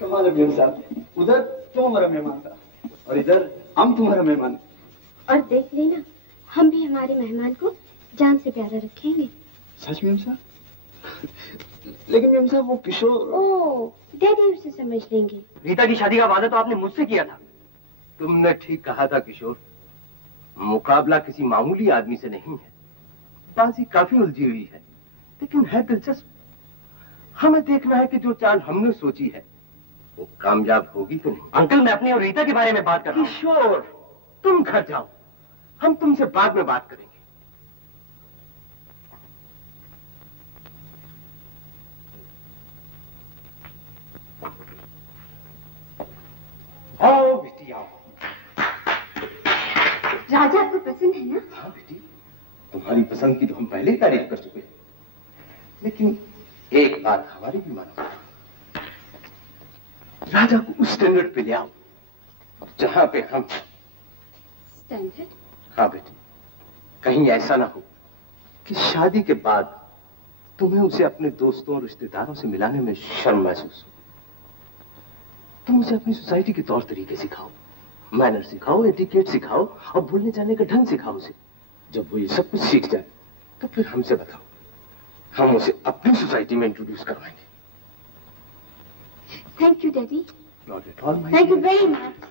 कमाल है मेम साहब, उधर तुम हमारा मेहमान था और इधर हम तुम्हारा मेहमान। और देख लेना हम भी हमारे मेहमान को जान से प्यारा रखेंगे। सच मेम साहब? लेकिन मेम साहब वो किशोर। ओह, डैडी उसे समझ लेंगे। रीता की शादी का वादा तो आपने मुझसे किया था। तुमने ठीक कहा था किशोर, मुकाबला किसी मामूली आदमी से नहीं है। बाजी काफी उलझी हुई है लेकिन है दिलचस्प। हमें देखना है कि जो चाल हमने सोची है वो कामयाब होगी कि नहीं। अंकल मैं अपनी और रीता के बारे में बात कर रहा हूँ। किशोर तुम घर जाओ, हम तुमसे बाद में बात करेंगे। आओ बेटी आओ। राजा आपको पसंद है ना? हाँ बेटी, तुम्हारी पसंद की तो हम पहले ही तारीफ कर चुके हैं, लेकिन एक बात हमारी भी मानो, राजा को उस स्टैंडर्ड पे ले आओ जहां पे हम। स्टैंडर्ड? हाँ बेटी, कहीं ऐसा ना हो कि शादी के बाद तुम्हें उसे अपने दोस्तों और रिश्तेदारों से मिलाने में शर्म महसूस हो। तुम उसे अपनी सोसाइटी के तौर तरीके सिखाओ, मैनर सिखाओ, एटिकेट सिखाओ और भूलने जाने का ढंग सिखाओ उसे। जब वो ये सब कुछ सीख जाए तो फिर हमसे बताओ, हम उसे अपनी सोसाइटी में इंट्रोड्यूस करवाएंगे। Thank you daddy. Not at all my. Thank you very much.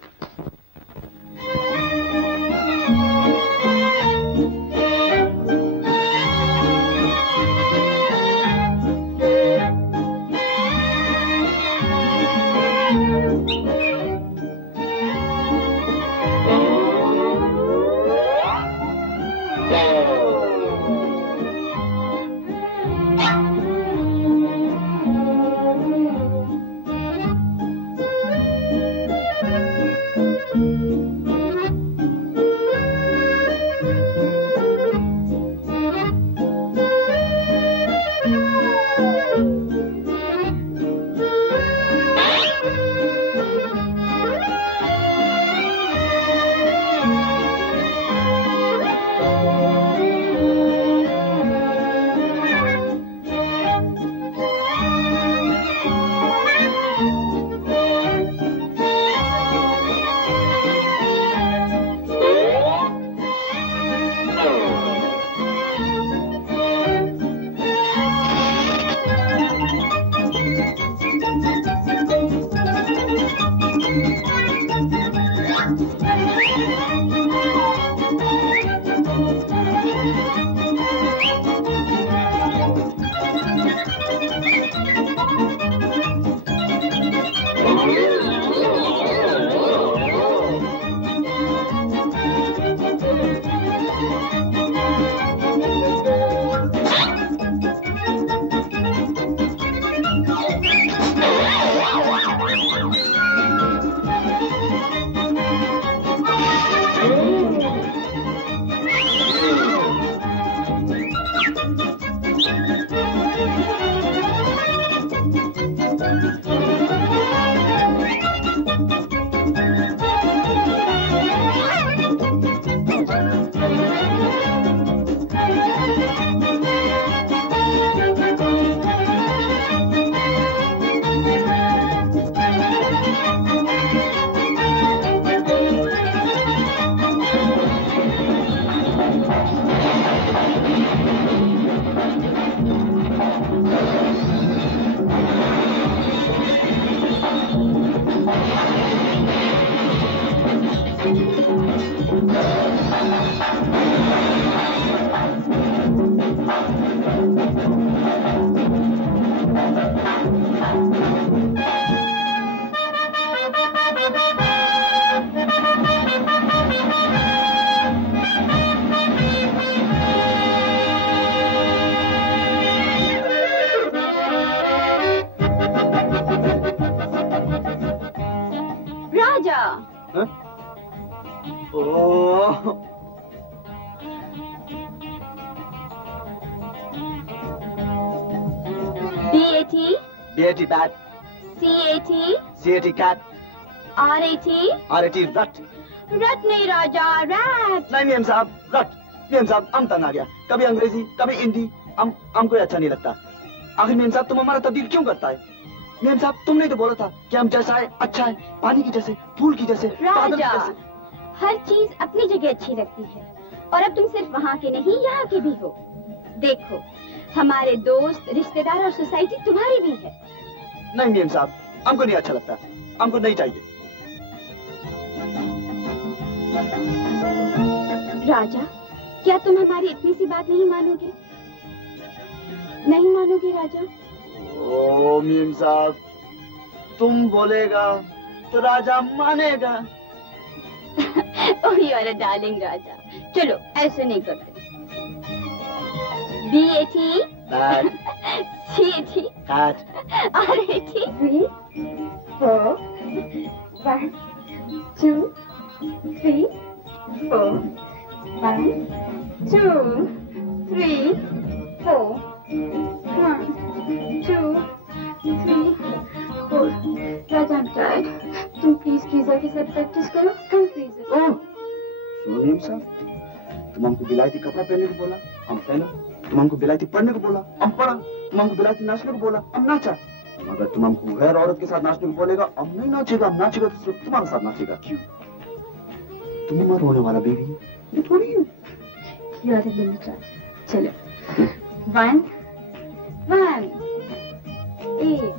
BAT BAT bat. CAT CAT cat. RAT RAT rat. रट नहीं राजा, रैट। नहीं मेम साहब, रट। मेम साहब हम तंग आ गया, कभी अंग्रेजी कभी हिंदी, हम कोई अच्छा नहीं लगता। आखिर मेम साहब तुम हमारा तब्दील क्यों करता है? मेम साहब तुमने तो बोला था कि हम जैसा है अच्छा है, पानी की जैसे, फूल की जैसे, बादल की राजा जैसे। हर चीज अपनी जगह अच्छी लगती है, और अब तुम सिर्फ वहाँ के नहीं यहाँ के भी हो। देखो हमारे दोस्त, रिश्तेदार और सोसाइटी तुम्हारी भी है। नहीं मेम साहब हमको नहीं अच्छा लगता, हमको नहीं चाहिए। राजा क्या तुम हमारी इतनी सी बात नहीं मानोगे? नहीं मानोगे राजा? ओ मेम साहब तुम बोलेगा तो राजा मानेगा। Oh you are a darling राजा। चलो ऐसे नहीं करते। BAT Bat. CAT Cat. RAT 3 4 1 2 3 4 1 2 3 4 1 2 3 4 Raja I'm tired. तुम प्लीज फ्रीजर के साथ प्रैक्टिस करो। कम फ्रीजर। सुनो मेम साहब, तुम हमको विलायती कपड़ा पहनने को बोला, हम पहना। तुम हमको विलायती पढ़ने को बोला, हम पढ़ा। तुम हमको विलायती नाचने को बोला, हम नाचा। अगर तुम हमको गैर औरत के साथ नाचने को बोलेगा, हम नहीं नाचेगा। हम नाचेगा तो सिर्फ तुम्हारे साथ नाचेगा। क्यों? तुम हमारा होने वाला बेबी है, ये थोड़ी है। You are the limit, Raj. चलो 1 1 8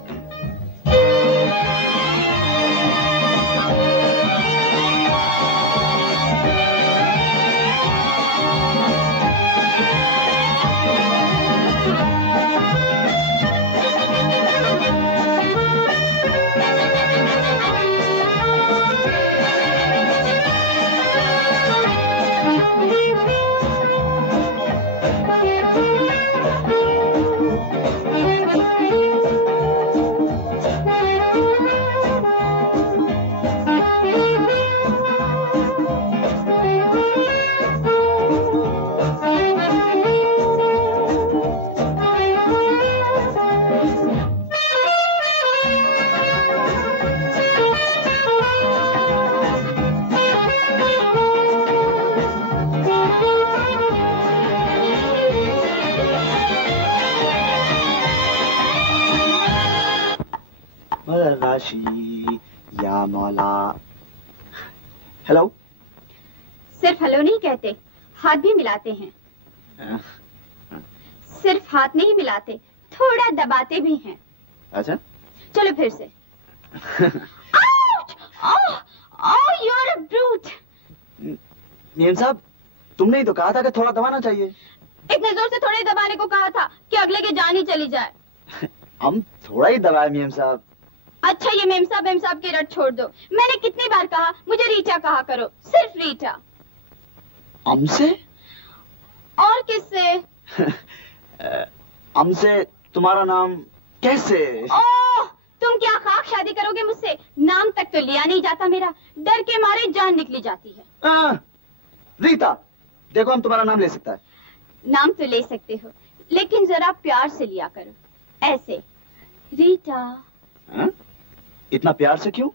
राशि या मौला। हेलो। सिर्फ हेलो नहीं कहते, हाथ भी मिलाते हैं। सिर्फ हाथ नहीं मिलाते, थोड़ा दबाते भी हैं। अच्छा चलो फिर से। You are a brute. Ma'am साहब तुमने ही तो कहा था कि थोड़ा दबाना चाहिए। इतने जोर से थोड़े दबाने को कहा था कि अगले की जान ही चली जाए। हम थोड़ा ही दबाए मेम साहब। अच्छा ये मेम साहब की रट छोड़ दो। मैंने कितनी बार कहा मुझे रीटा कहा करो, सिर्फ रीटा। हमसे? और किससे? हमसे तुम्हारा नाम कैसे? ओह तुम क्या खाक शादी करोगे मुझसे? नाम तक तो लिया नहीं जाता मेरा, डर के मारे जान निकली जाती है। रीता देखो हम तुम्हारा नाम ले सकता है। नाम तो ले सकते हो लेकिन जरा प्यार से लिया करो, ऐसे रीटा। इतना प्यार से क्यों?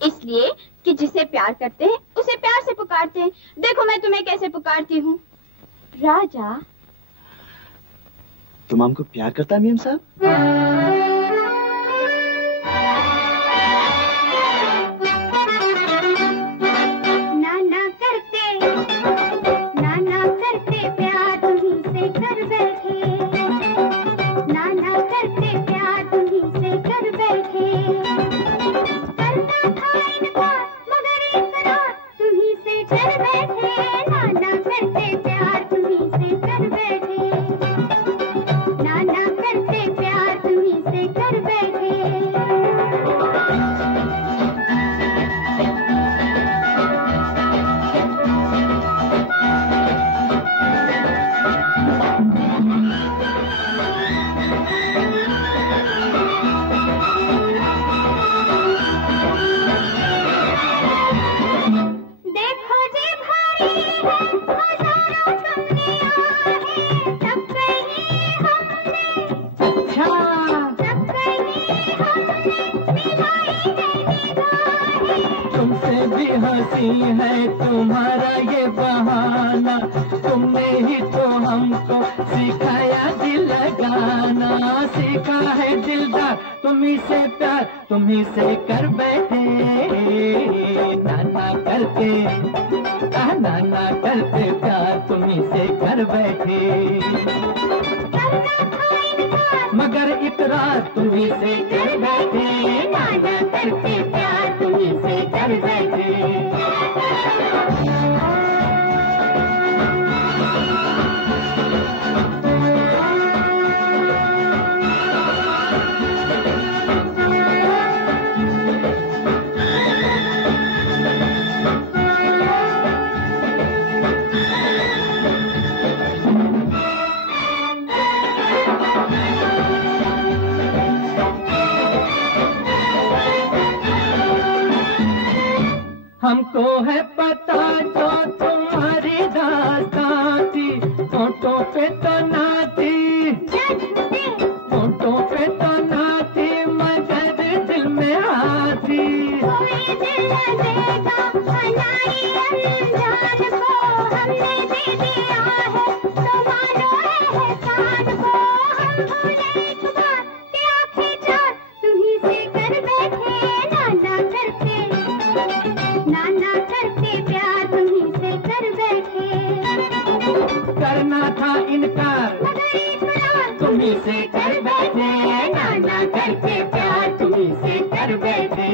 इसलिए कि जिसे प्यार करते हैं उसे प्यार से पुकारते हैं। देखो मैं तुम्हें कैसे पुकारती हूँ, राजा। तुम हमको प्यार करता है मेम साहब? नाना करते प्यार तुम्हीं से कर बैठे, नाना करते प्यार तुम्हीं से कर बैठे। करना था इनकार मगर इकरार तुम्हीं से डर बैठे, नाना करते प्यार तुम्हीं से कर बैठे, नाना करते प्यार तुम्हीं से कर बैठे। देखो जी भाई तुमसे भी हंसी है तुम्हारा ये बहाना, तुमने ही तो हमको सिखाया दिल लगाना। सीखा है दिलदार तुम्ही से प्यार, तुम्ही से कर बैठे नाना करते, नाना करते प्यार तुम्ही से कर बैठे। मगर इकरार तुम्ही से कर बैठे, नाना करते प्यार तुम्ही से कर बैठे। हमको है पता जो तुम्हारी दास्तां थी, फोटो पे तो ना थी, फोटो पे तो ना थी, मगर दिल में आती। कोई दिल देगा हमारी अनजान को, हमने दे दिया है तो मानो एहसान को। हम भूले एक बार कि आखिर जान तुम्ही से कर बैठे, नाना करते, नाना करते प्यार तुम्ही से कर बैठे। करना था इनकार मगर इकरार तुम्ही से कर बैठे, नाना करते प्यार तुम्ही से कर बैठे।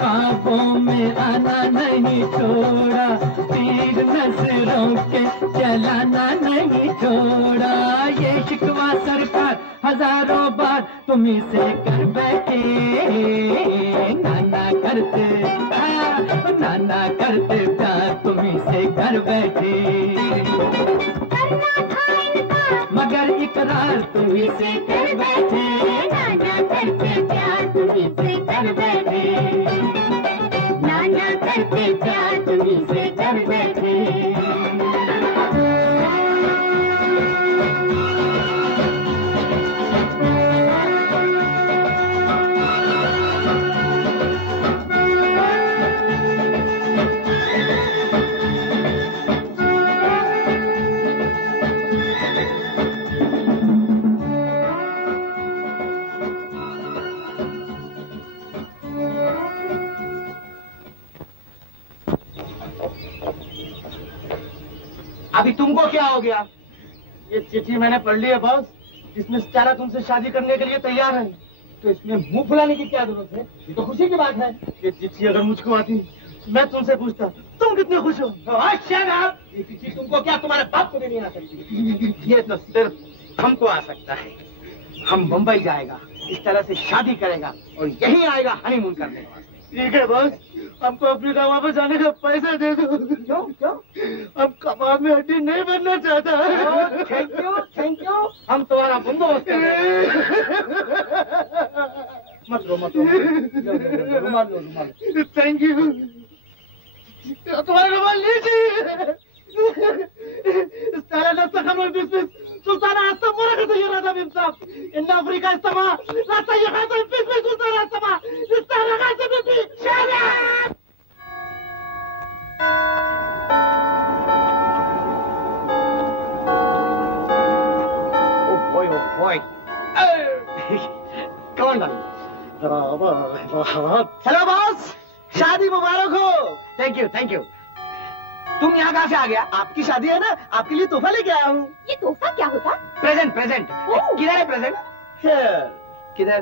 ख्वाबों में आना नहीं छोड़ा, तीर नजरों के चलाना नहीं छोड़ा। ये शिकवा सरकार हजारों बार तुम्ही से कर बैठे, नाना करते, नाना करते प्यार तुम्ही से कर बैठे। मगर इकरार तुम्ही से कर बैठे, नाना करते प्यार तुम्ही से कर बैठे, नाना करते प्यार तुम्ही से कर बैठे। अभी तुमको क्या हो गया? ये चिट्ठी मैंने पढ़ ली है बॉस, जिसमें सारा तुमसे शादी करने के लिए तैयार है, तो इसमें मुंह फुलाने की क्या जरूरत है? ये तो खुशी की बात है। ये चिट्ठी अगर मुझको आती मैं तुमसे पूछता तुम कितने खुश हो? ये चिट्ठी तुमको क्या तुम्हारे बाप को भी नहीं आ सकती। ये तो सिर्फ हमको आ सकता है। हम मुंबई जाएगा, इस तरह से शादी करेगा और यहीं आएगा हनीमून करने। ठीक है बॉस, हमको अफ्रीका वापस जाने का पैसा दे दो। क्यों क्यों? हम कबाब में हड्डी नहीं बनना चाहता। थैंक यू, हम तुम्हारा बंदोबस्त करेंगे। मत रो मत रो, रुमाल लो रुमाल। Thank you. तुम्हारा रुमाल लीजिए। Sultana astama ka tayo na bimsap. In Africa astama, la tayo ka tayo pis sultana astama. Istana ka tayo pis. Shut up! Oh boy. Come on, darling. Hello, boss. शादी मुबारक हो। Thank you thank you. तुम यहाँ कहाँ से आ गया? आपकी शादी है ना, आपके लिए तोहफा लेके आया हूँ। ये तोहफा क्या होता? Present present. किधर है प्रेजेंट? किधर?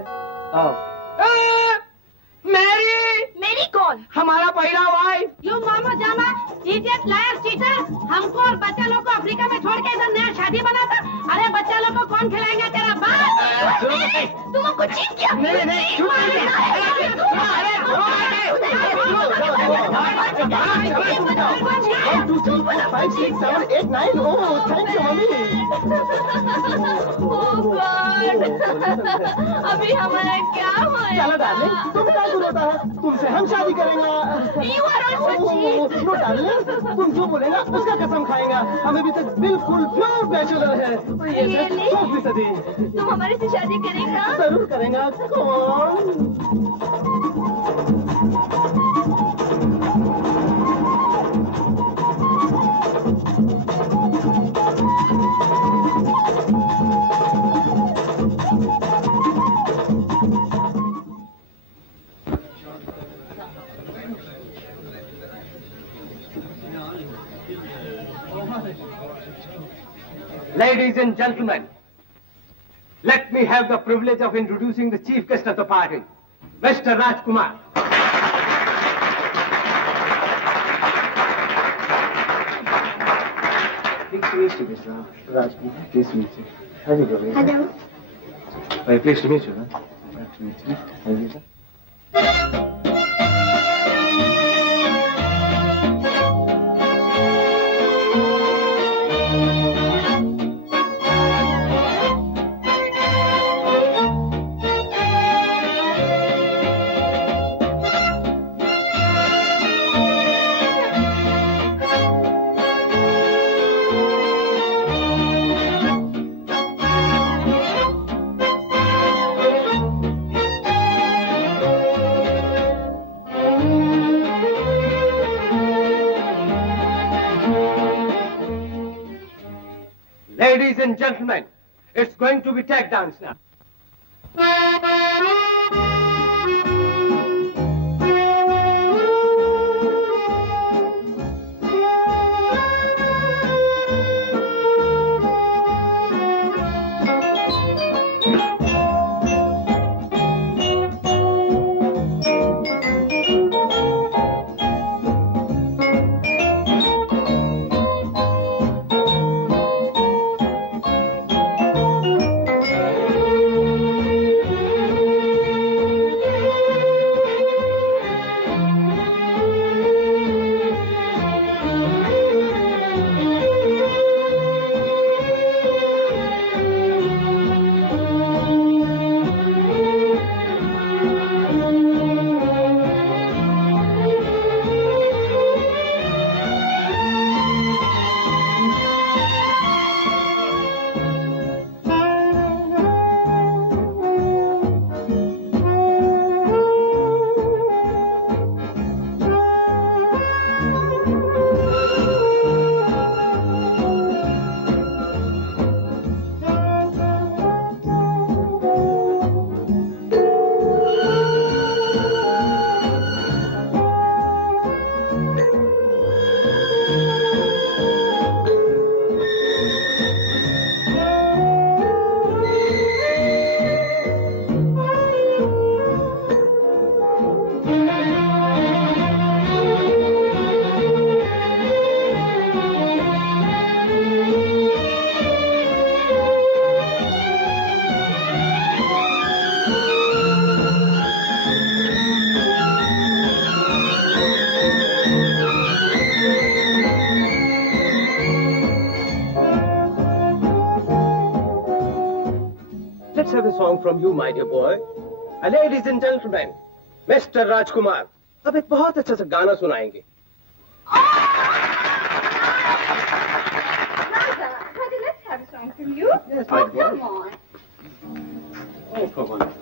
मैरी। मेरी कौन? हमारा पहला वाइफ। यू मामा जामा इडियट लायर चीटर, हमको और बच्चा लोग को अफ्रीका में छोड़ के इधर नया शादी बनाता। अरे बच्चा लोग को कौन खिलाएगा? तेरा बाप। तुम हमको चीट किया। नहीं नहीं अभी हमारा क्या होगा? चलो डार्लिंग, तुम क्या होता है? तुमसे हम शादी करेंगे। नो डार्लिंग, तुम जो बोलेगा उसका कसम खाएगा। हम अभी तक बिल्कुल प्योर बैचलर है। तुम हमारे से शादी करेगा? जरूर करेंगे। कौन? Ladies and gentlemen, let me have the privilege of introducing the chief guest of the party, Mr. Rajkumar. Pleased to meet you, Mr. Rajkumar. Pleased to meet you. How are you doing? Hello. Very pleased to meet you, huh? Nice to meet you. How are you, sir? Ladies and gentlemen, it's going to be tag dance now. Let's have a song from you, my dear boy. Ladies and gentlemen, Mr. Rajkumar. अब एक बहुत अच्छा सा गाना सुनाएंगे. Let's have a song from you. Yes, oh, come on. Oh, come on.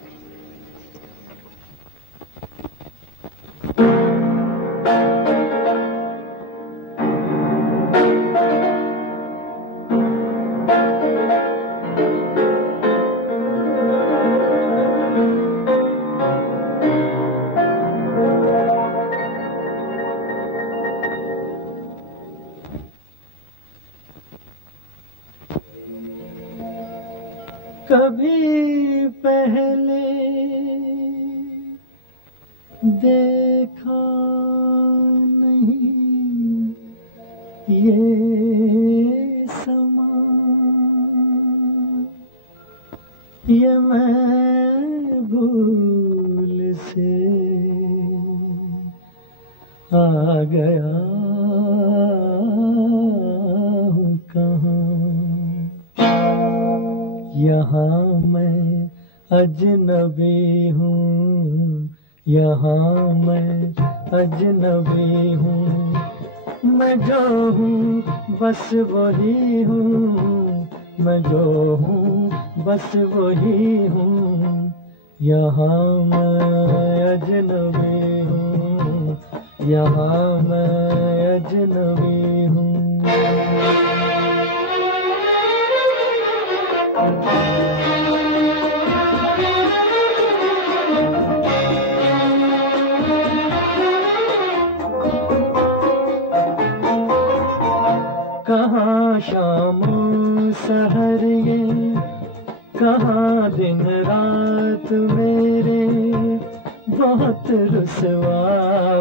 कभी पहले देखा नहीं ये समा, ये मैं भूल से आ गया हूँ कहाँ। यहाँ मैं अजनबी हूँ, यहाँ मैं अजनबी हूँ, मैं जो हूँ बस वही हूँ, मैं जो हूँ बस वही हूँ। यहाँ मैं अजनबी हूँ, यहाँ मैं अजनबी हूँ। कहाँ शाम सहर ये, कहाँ दिन रात मेरे बहुत रुसवा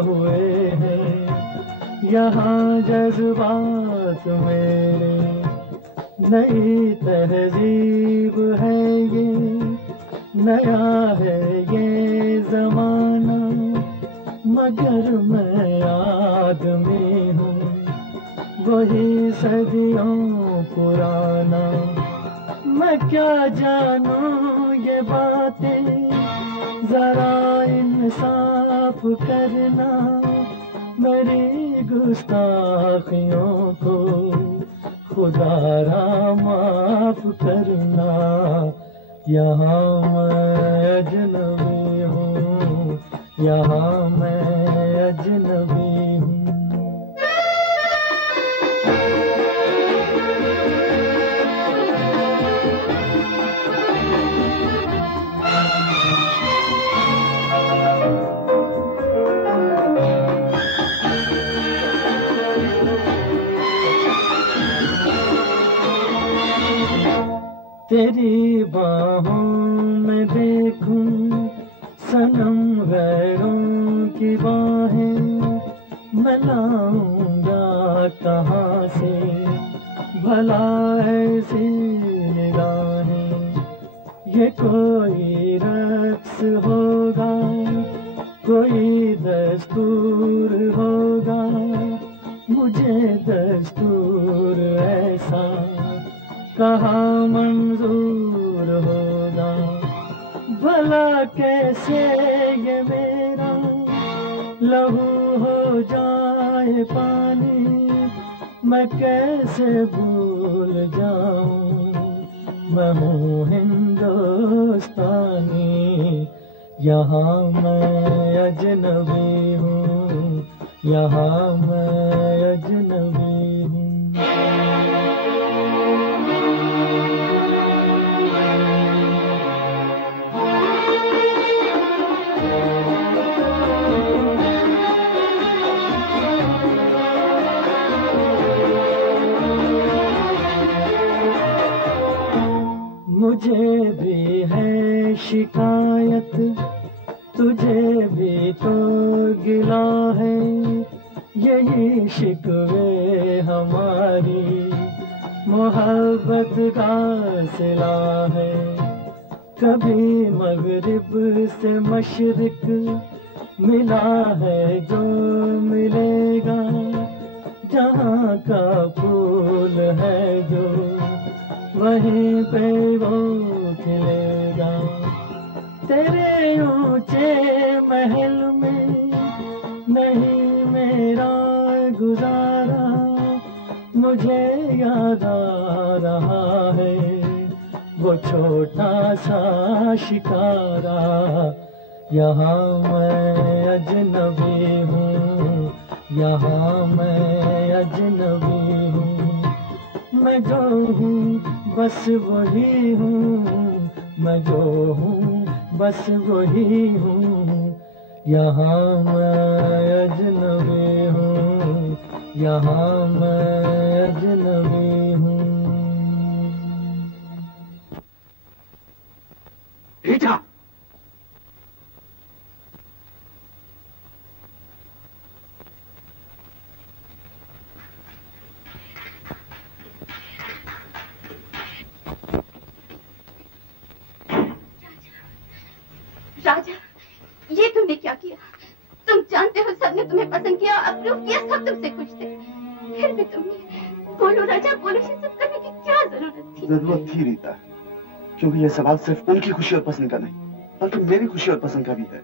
हुए हैं। यहाँ जज्बात मेरे नई तहजीब है ये, नया है ये जमाना, मगर मैं आदमी हूँ वही सदियों पुराना। मैं क्या जानूं ये बातें, जरा इंसाफ करना, मेरी गुस्ताखियों को खुदारा माफ करना। यहाँ मैं अजनबी हूँ, यहाँ मैं अजनबी हूँ। तेरी बाहों में देखूं सनम गैरों की बाहें, मैं लाऊंगा कहाँ से भला ऐसी निगाहें। ये कोई रक्स होगा, कोई दस्तूर होगा, मुझे दस्तूर ऐसा कहाँ मंजूर होगा। भला कैसे ये मेरा लहू हो जाए पानी, मैं कैसे भूल जाऊं, मैं हूँ हिंदुस्तानी। यहाँ मैं अजनबी हूँ, यहाँ मैं अजनबी हूँ। मुझे भी है शिकायत, तुझे भी तो गिला है, यही शिकवे हमारी मोहब्बत का सिला है। कभी मगरिब से मशरिक मिला है जो मिलेगा, जहाँ का फूल है जो वहीं पे वो खिलेगा। तेरे ऊंचे महल में नहीं मेरा गुजारा, मुझे याद आ रहा है वो छोटा सा शिकारा। यहाँ मैं अजनबी हूँ, यहाँ मैं अजनबी हूँ, मैं जो हूँ बस वही हूँ, मैं जो हूँ बस वही हूँ। यहाँ मैं अजनबी हूँ, यहाँ मैं अजनबी हूँ। प्रूफ किया, सब तुमसे खुश थे। फिर भी तुमने बोलो राजा बोलो ये सब करने की क्या जरूरत थी? जरूरत थी रीता, क्योंकि ये सवाल सिर्फ उनकी खुशी और पसंद का नहीं, बल्कि मेरी खुशी और पसंद का भी है।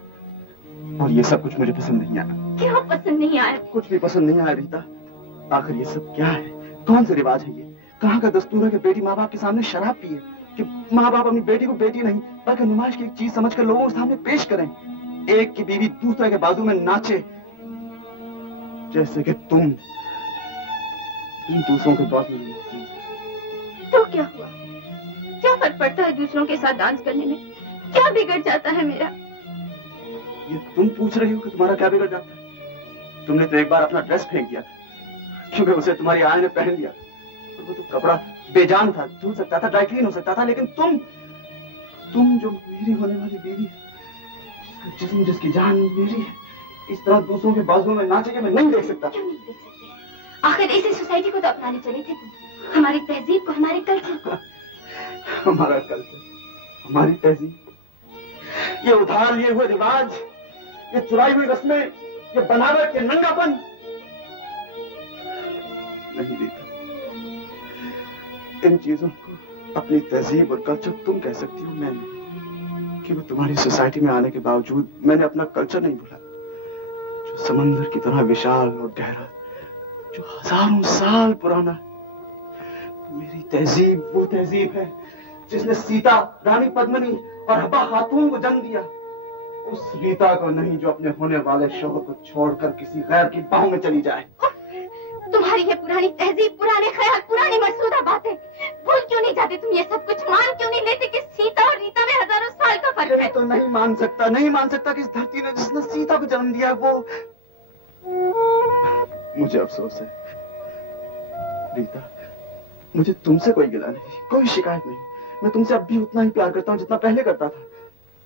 और ये सब कुछ मुझे पसंद नहीं आया। क्या पसंद नहीं आया? कुछ भी पसंद नहीं आया रीता। आखिर ये सब क्या है? कौन सा रिवाज है ये? कहाँ का दस्तूर है कि बेटी माँ बाप के सामने शराब पिए, कि माँ बाप अपनी बेटी को बेटी नहीं बल्कि नुमाइश की एक चीज समझकर लोगों के सामने पेश करें। एक की बीवी दूसरे के बाजू में नाचे, जैसे कि तुम दूसरों के पास में। तो क्या हुआ? क्या फर्क पड़ता है दूसरों के साथ डांस करने में? क्या बिगड़ जाता है मेरा? ये तुम पूछ रही हो कि तुम्हारा क्या बिगड़ जाता है? तुमने तो एक बार अपना ड्रेस फेंक दिया क्योंकि उसे तुम्हारी आय ने पहन लिया। और वो तो कपड़ा बेजान था, धुल सकता था, ड्राई क्लीन हो सकता था, लेकिन तुम जो मेरी होने वाली बीवी, जिसका जिस्म जिसकी जान मेरी है, इस तरह दूसरों के बाजुओं में नाचेंगे मैं नहीं देख सकता। क्यों नहीं देख सकते? आखिर इसी सोसाइटी को तो अपनाने चले थे तुम, हमारी तहजीब को, हमारे कल्चर को। हमारा कल्चर, हमारी तहजीब, ये उधार लिए हुए रिवाज, ये चुराई हुई रस्में, ये बनावट, ये नंगापन नहीं देता। इन चीजों को अपनी तहजीब और कल्चर तुम कह सकती हो, मैं नहीं। कि वो तुम्हारी सोसाइटी में आने के बावजूद मैंने अपना कल्चर नहीं भूला, जो समंदर की तरह विशाल और गहरा, जो हजारों साल पुराना। मेरी तहजीब वो तहजीब है जिसने सीता, रानी पद्मिनी और हब्बा खातून को जन्म दिया। उस रीता को नहीं जो अपने होने वाले शोहर को छोड़कर किसी गैर की बाहों में चली जाए। तुम्हारी ये पुरानी तहजीब, पुराने ख्याल, पुरानी मरसूदा बातें भूल क्यों नहीं जाते तुम? ये सब कुछ मान क्यों नहीं लेते कि सीता और रीता में हजारों साल का फर्क है? तो नहीं मान सकता कि इस धरती ने जिसने सीता को जन्म दिया वो। मुझे अफसोस है रीता, मुझे तुमसे कोई गिला नहीं, कोई शिकायत नहीं। मैं तुमसे अब भी उतना ही प्यार करता हूँ जितना पहले करता था,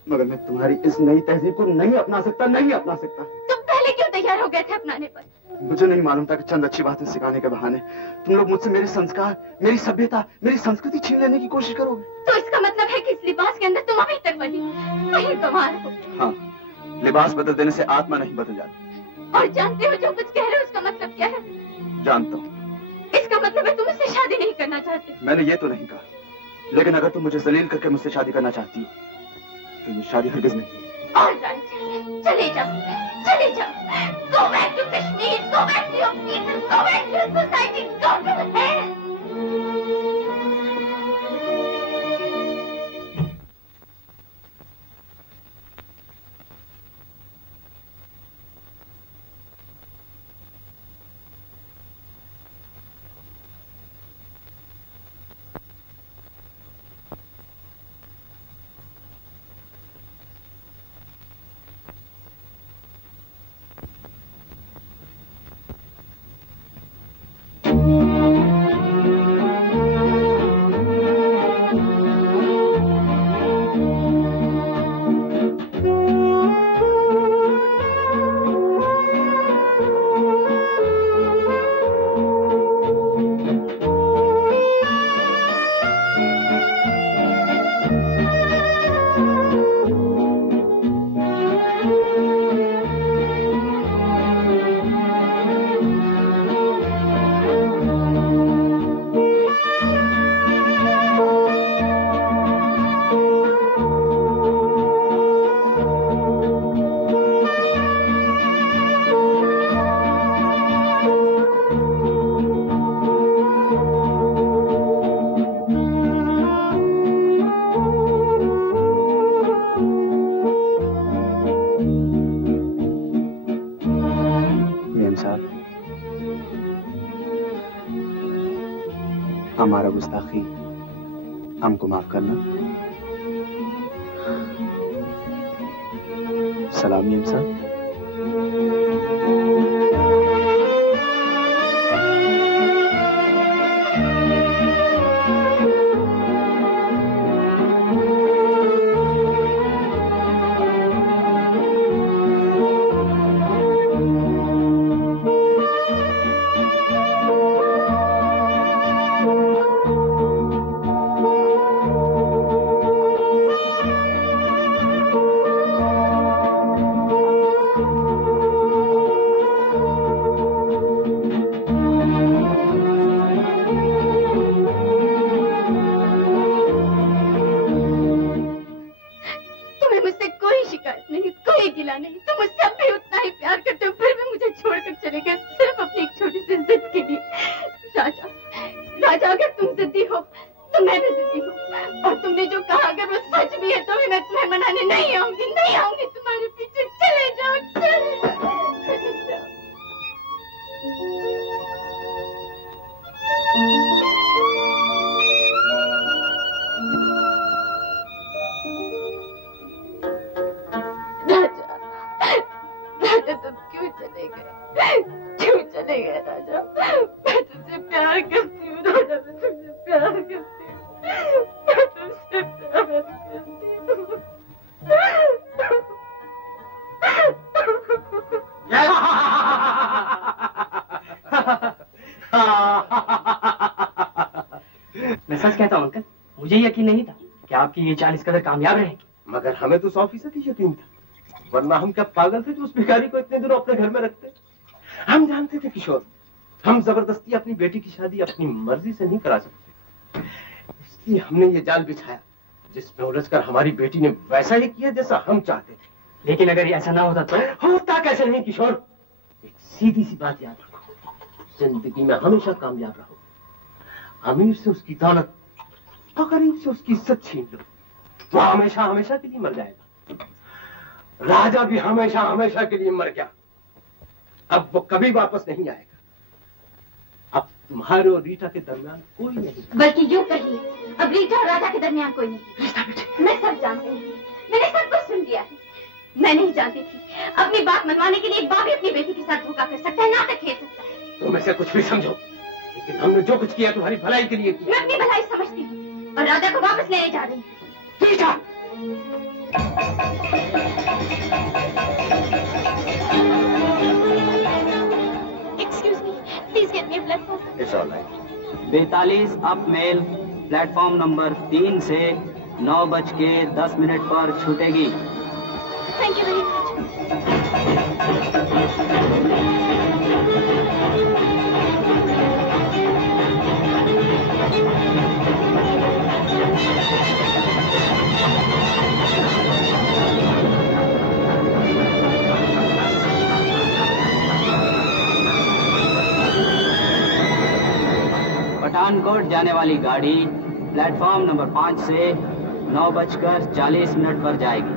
मगर मैं तुम्हारी इस नई तहजीब को नहीं अपना सकता। तुम पहले क्यों तैयार हो गए थे अपनाने पर? मुझे नहीं मालूम था कि चंद अच्छी बातें सिखाने के बहाने तुम लोग मुझसे मेरे संस्कार, मेरी सभ्यता, मेरी संस्कृति छीन लेने की कोशिश करोगे। तो इसका मतलब है कि इस लिबास के अंदर तुम अभी तक वही कमाल हो। हाँ, लिबास बदल देने से आत्मा नहीं बदल जाती। और जानते हो जो कुछ कह रहे हो उसका मतलब क्या है? जानता हूँ। इसका मतलब है तुम मुझसे शादी नहीं करना चाहते। मैंने ये तो नहीं कहा, लेकिन अगर तुम मुझे जलील करके मुझसे शादी करना चाहती हो तो ये शादी हरगिज नहीं। चले जाओ। Go back to Kashmir. Go back to your people. Go back to your society. Go to hell. हमारा गुस्ताखी हमको माफ करना। सलाम मीम साहब। राजा तुम क्यों चले गए? क्यों चले गए राजा? मैं तुझसे प्यार करती हूँ राजा, मैं तुझसे प्यार करती हूँ, मैं तुझसे प्यार करती हूँ। मैं सच कहता हूँ अंकल, मुझे यकीन नहीं था कि आपकी ये चाल इस कदर कामयाब रहेगी। मगर हमें तो 100% यकीन था, वरना हम क्या पागल थे जो उस भिखारी को इतने दिनों अपने घर में रखते। हम जानते थे किशोर, हम जबरदस्ती अपनी बेटी की शादी अपनी मर्जी से नहीं करा सकते, इसलिए हमने ये जाल बिछाया जिसमें उलझकर हमारी बेटी ने वैसा ही किया जैसा हम चाहते थे। लेकिन अगर ऐसा ना होता तो? होता कैसे नहीं किशोर, एक सीधी सी बात याद रखो, जिंदगी में हमेशा कामयाब रहो। अमीर से उसकी दौलत और गरीब से उसकी इज्जत छीन लो, वो हमेशा हमेशा के लिए मर जाएगा। राजा भी हमेशा हमेशा के लिए मर गया, अब वो कभी वापस नहीं आएगा। अब तुम्हारे और रीटा के दरमियान कोई नहीं, बल्कि यूं कहिए अब रीटा और राजा के दरमियान कोई नहीं। मैं सब जानती हूँ, मैंने सब कुछ सुन लिया है। मैं नहीं जानती थी अपनी बात मनवाने के लिए एक बाप भी अपनी बेटी के साथ धोखा कर सकता है, नाटक खेल सकता है। तुम ऐसे कुछ भी समझो, लेकिन हमने जो कुछ किया तुम्हारी भलाई के लिए किया। मैं अपनी भलाई समझती हूँ और राजा को वापस लेने जा रही हूँ। Rita! Excuse me, please get me a platform. It's all right. 42 up mail platform number 3 से 9:10 पर छूटेगी। Thank you very much. Pathankot जाने वाली गाड़ी प्लेटफॉर्म नंबर 5 से 9:40 पर जाएगी।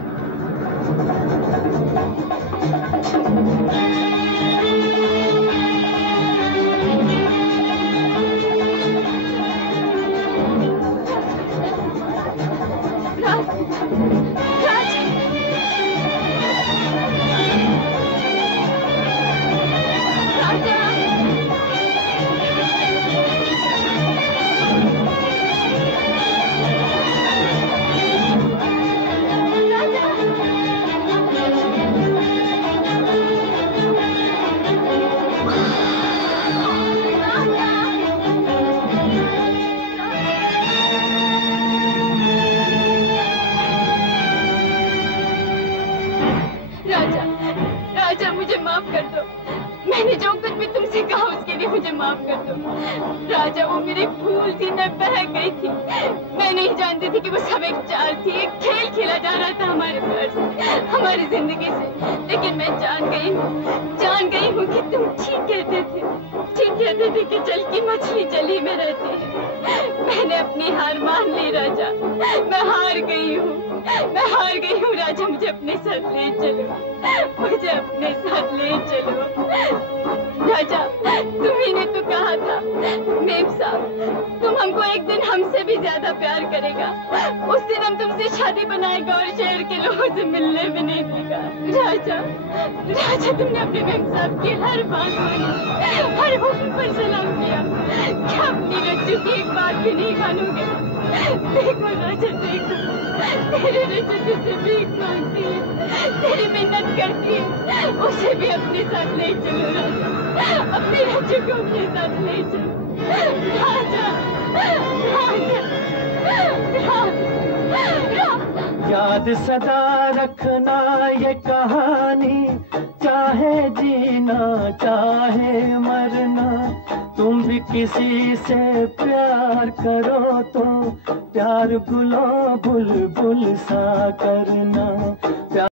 मैंने जो कुछ भी तुमसे कहा उसके लिए मुझे माफ कर दो। राजा वो मेरी भूल थी, मैं बह गई थी। मैं नहीं जानती थी कि वो सब एक चाल थी, एक खेल खेला जा रहा था हमारे ऊपर से, हमारी जिंदगी से। लेकिन मैं जान गई हूँ कि तुम ठीक कहते थे कि जल की मछली जली में रहती है। मैंने अपनी हार मान ली राजा, मैं हार गई हूँ राजा। मुझे अपने साथ ले चलो, मुझे अपने साथ ले चलो राजा। तुम्ही ने तो कहा था मेम साहब, तुम हमको एक दिन हमसे भी ज्यादा प्यार करेगा। उस दिन हम तुमसे शादी बनाएगा और शहर के लोगों से मिलने भी नहीं देगा। राजा तुमने अपने मेम साहब की हर बात मानी, हर हुक्म पर सलाम किया। क्या अपनी रज्जू की एक बात भी नहीं मानोगे? देखो राजा, देखो तेरे रज्जू तुझसे भीख मांगती है, तेरी मिन्नत करती है, उसे भी अपने साथ ले चलो राजा, अपनी रज्जू को अपने साथ ले चलो राजा। याद सदा रखना ये कहानी, चाहे जीना चाहे मरना, तुम भी किसी से प्यार करो तो प्यार गुलो बुलबुल सा करना।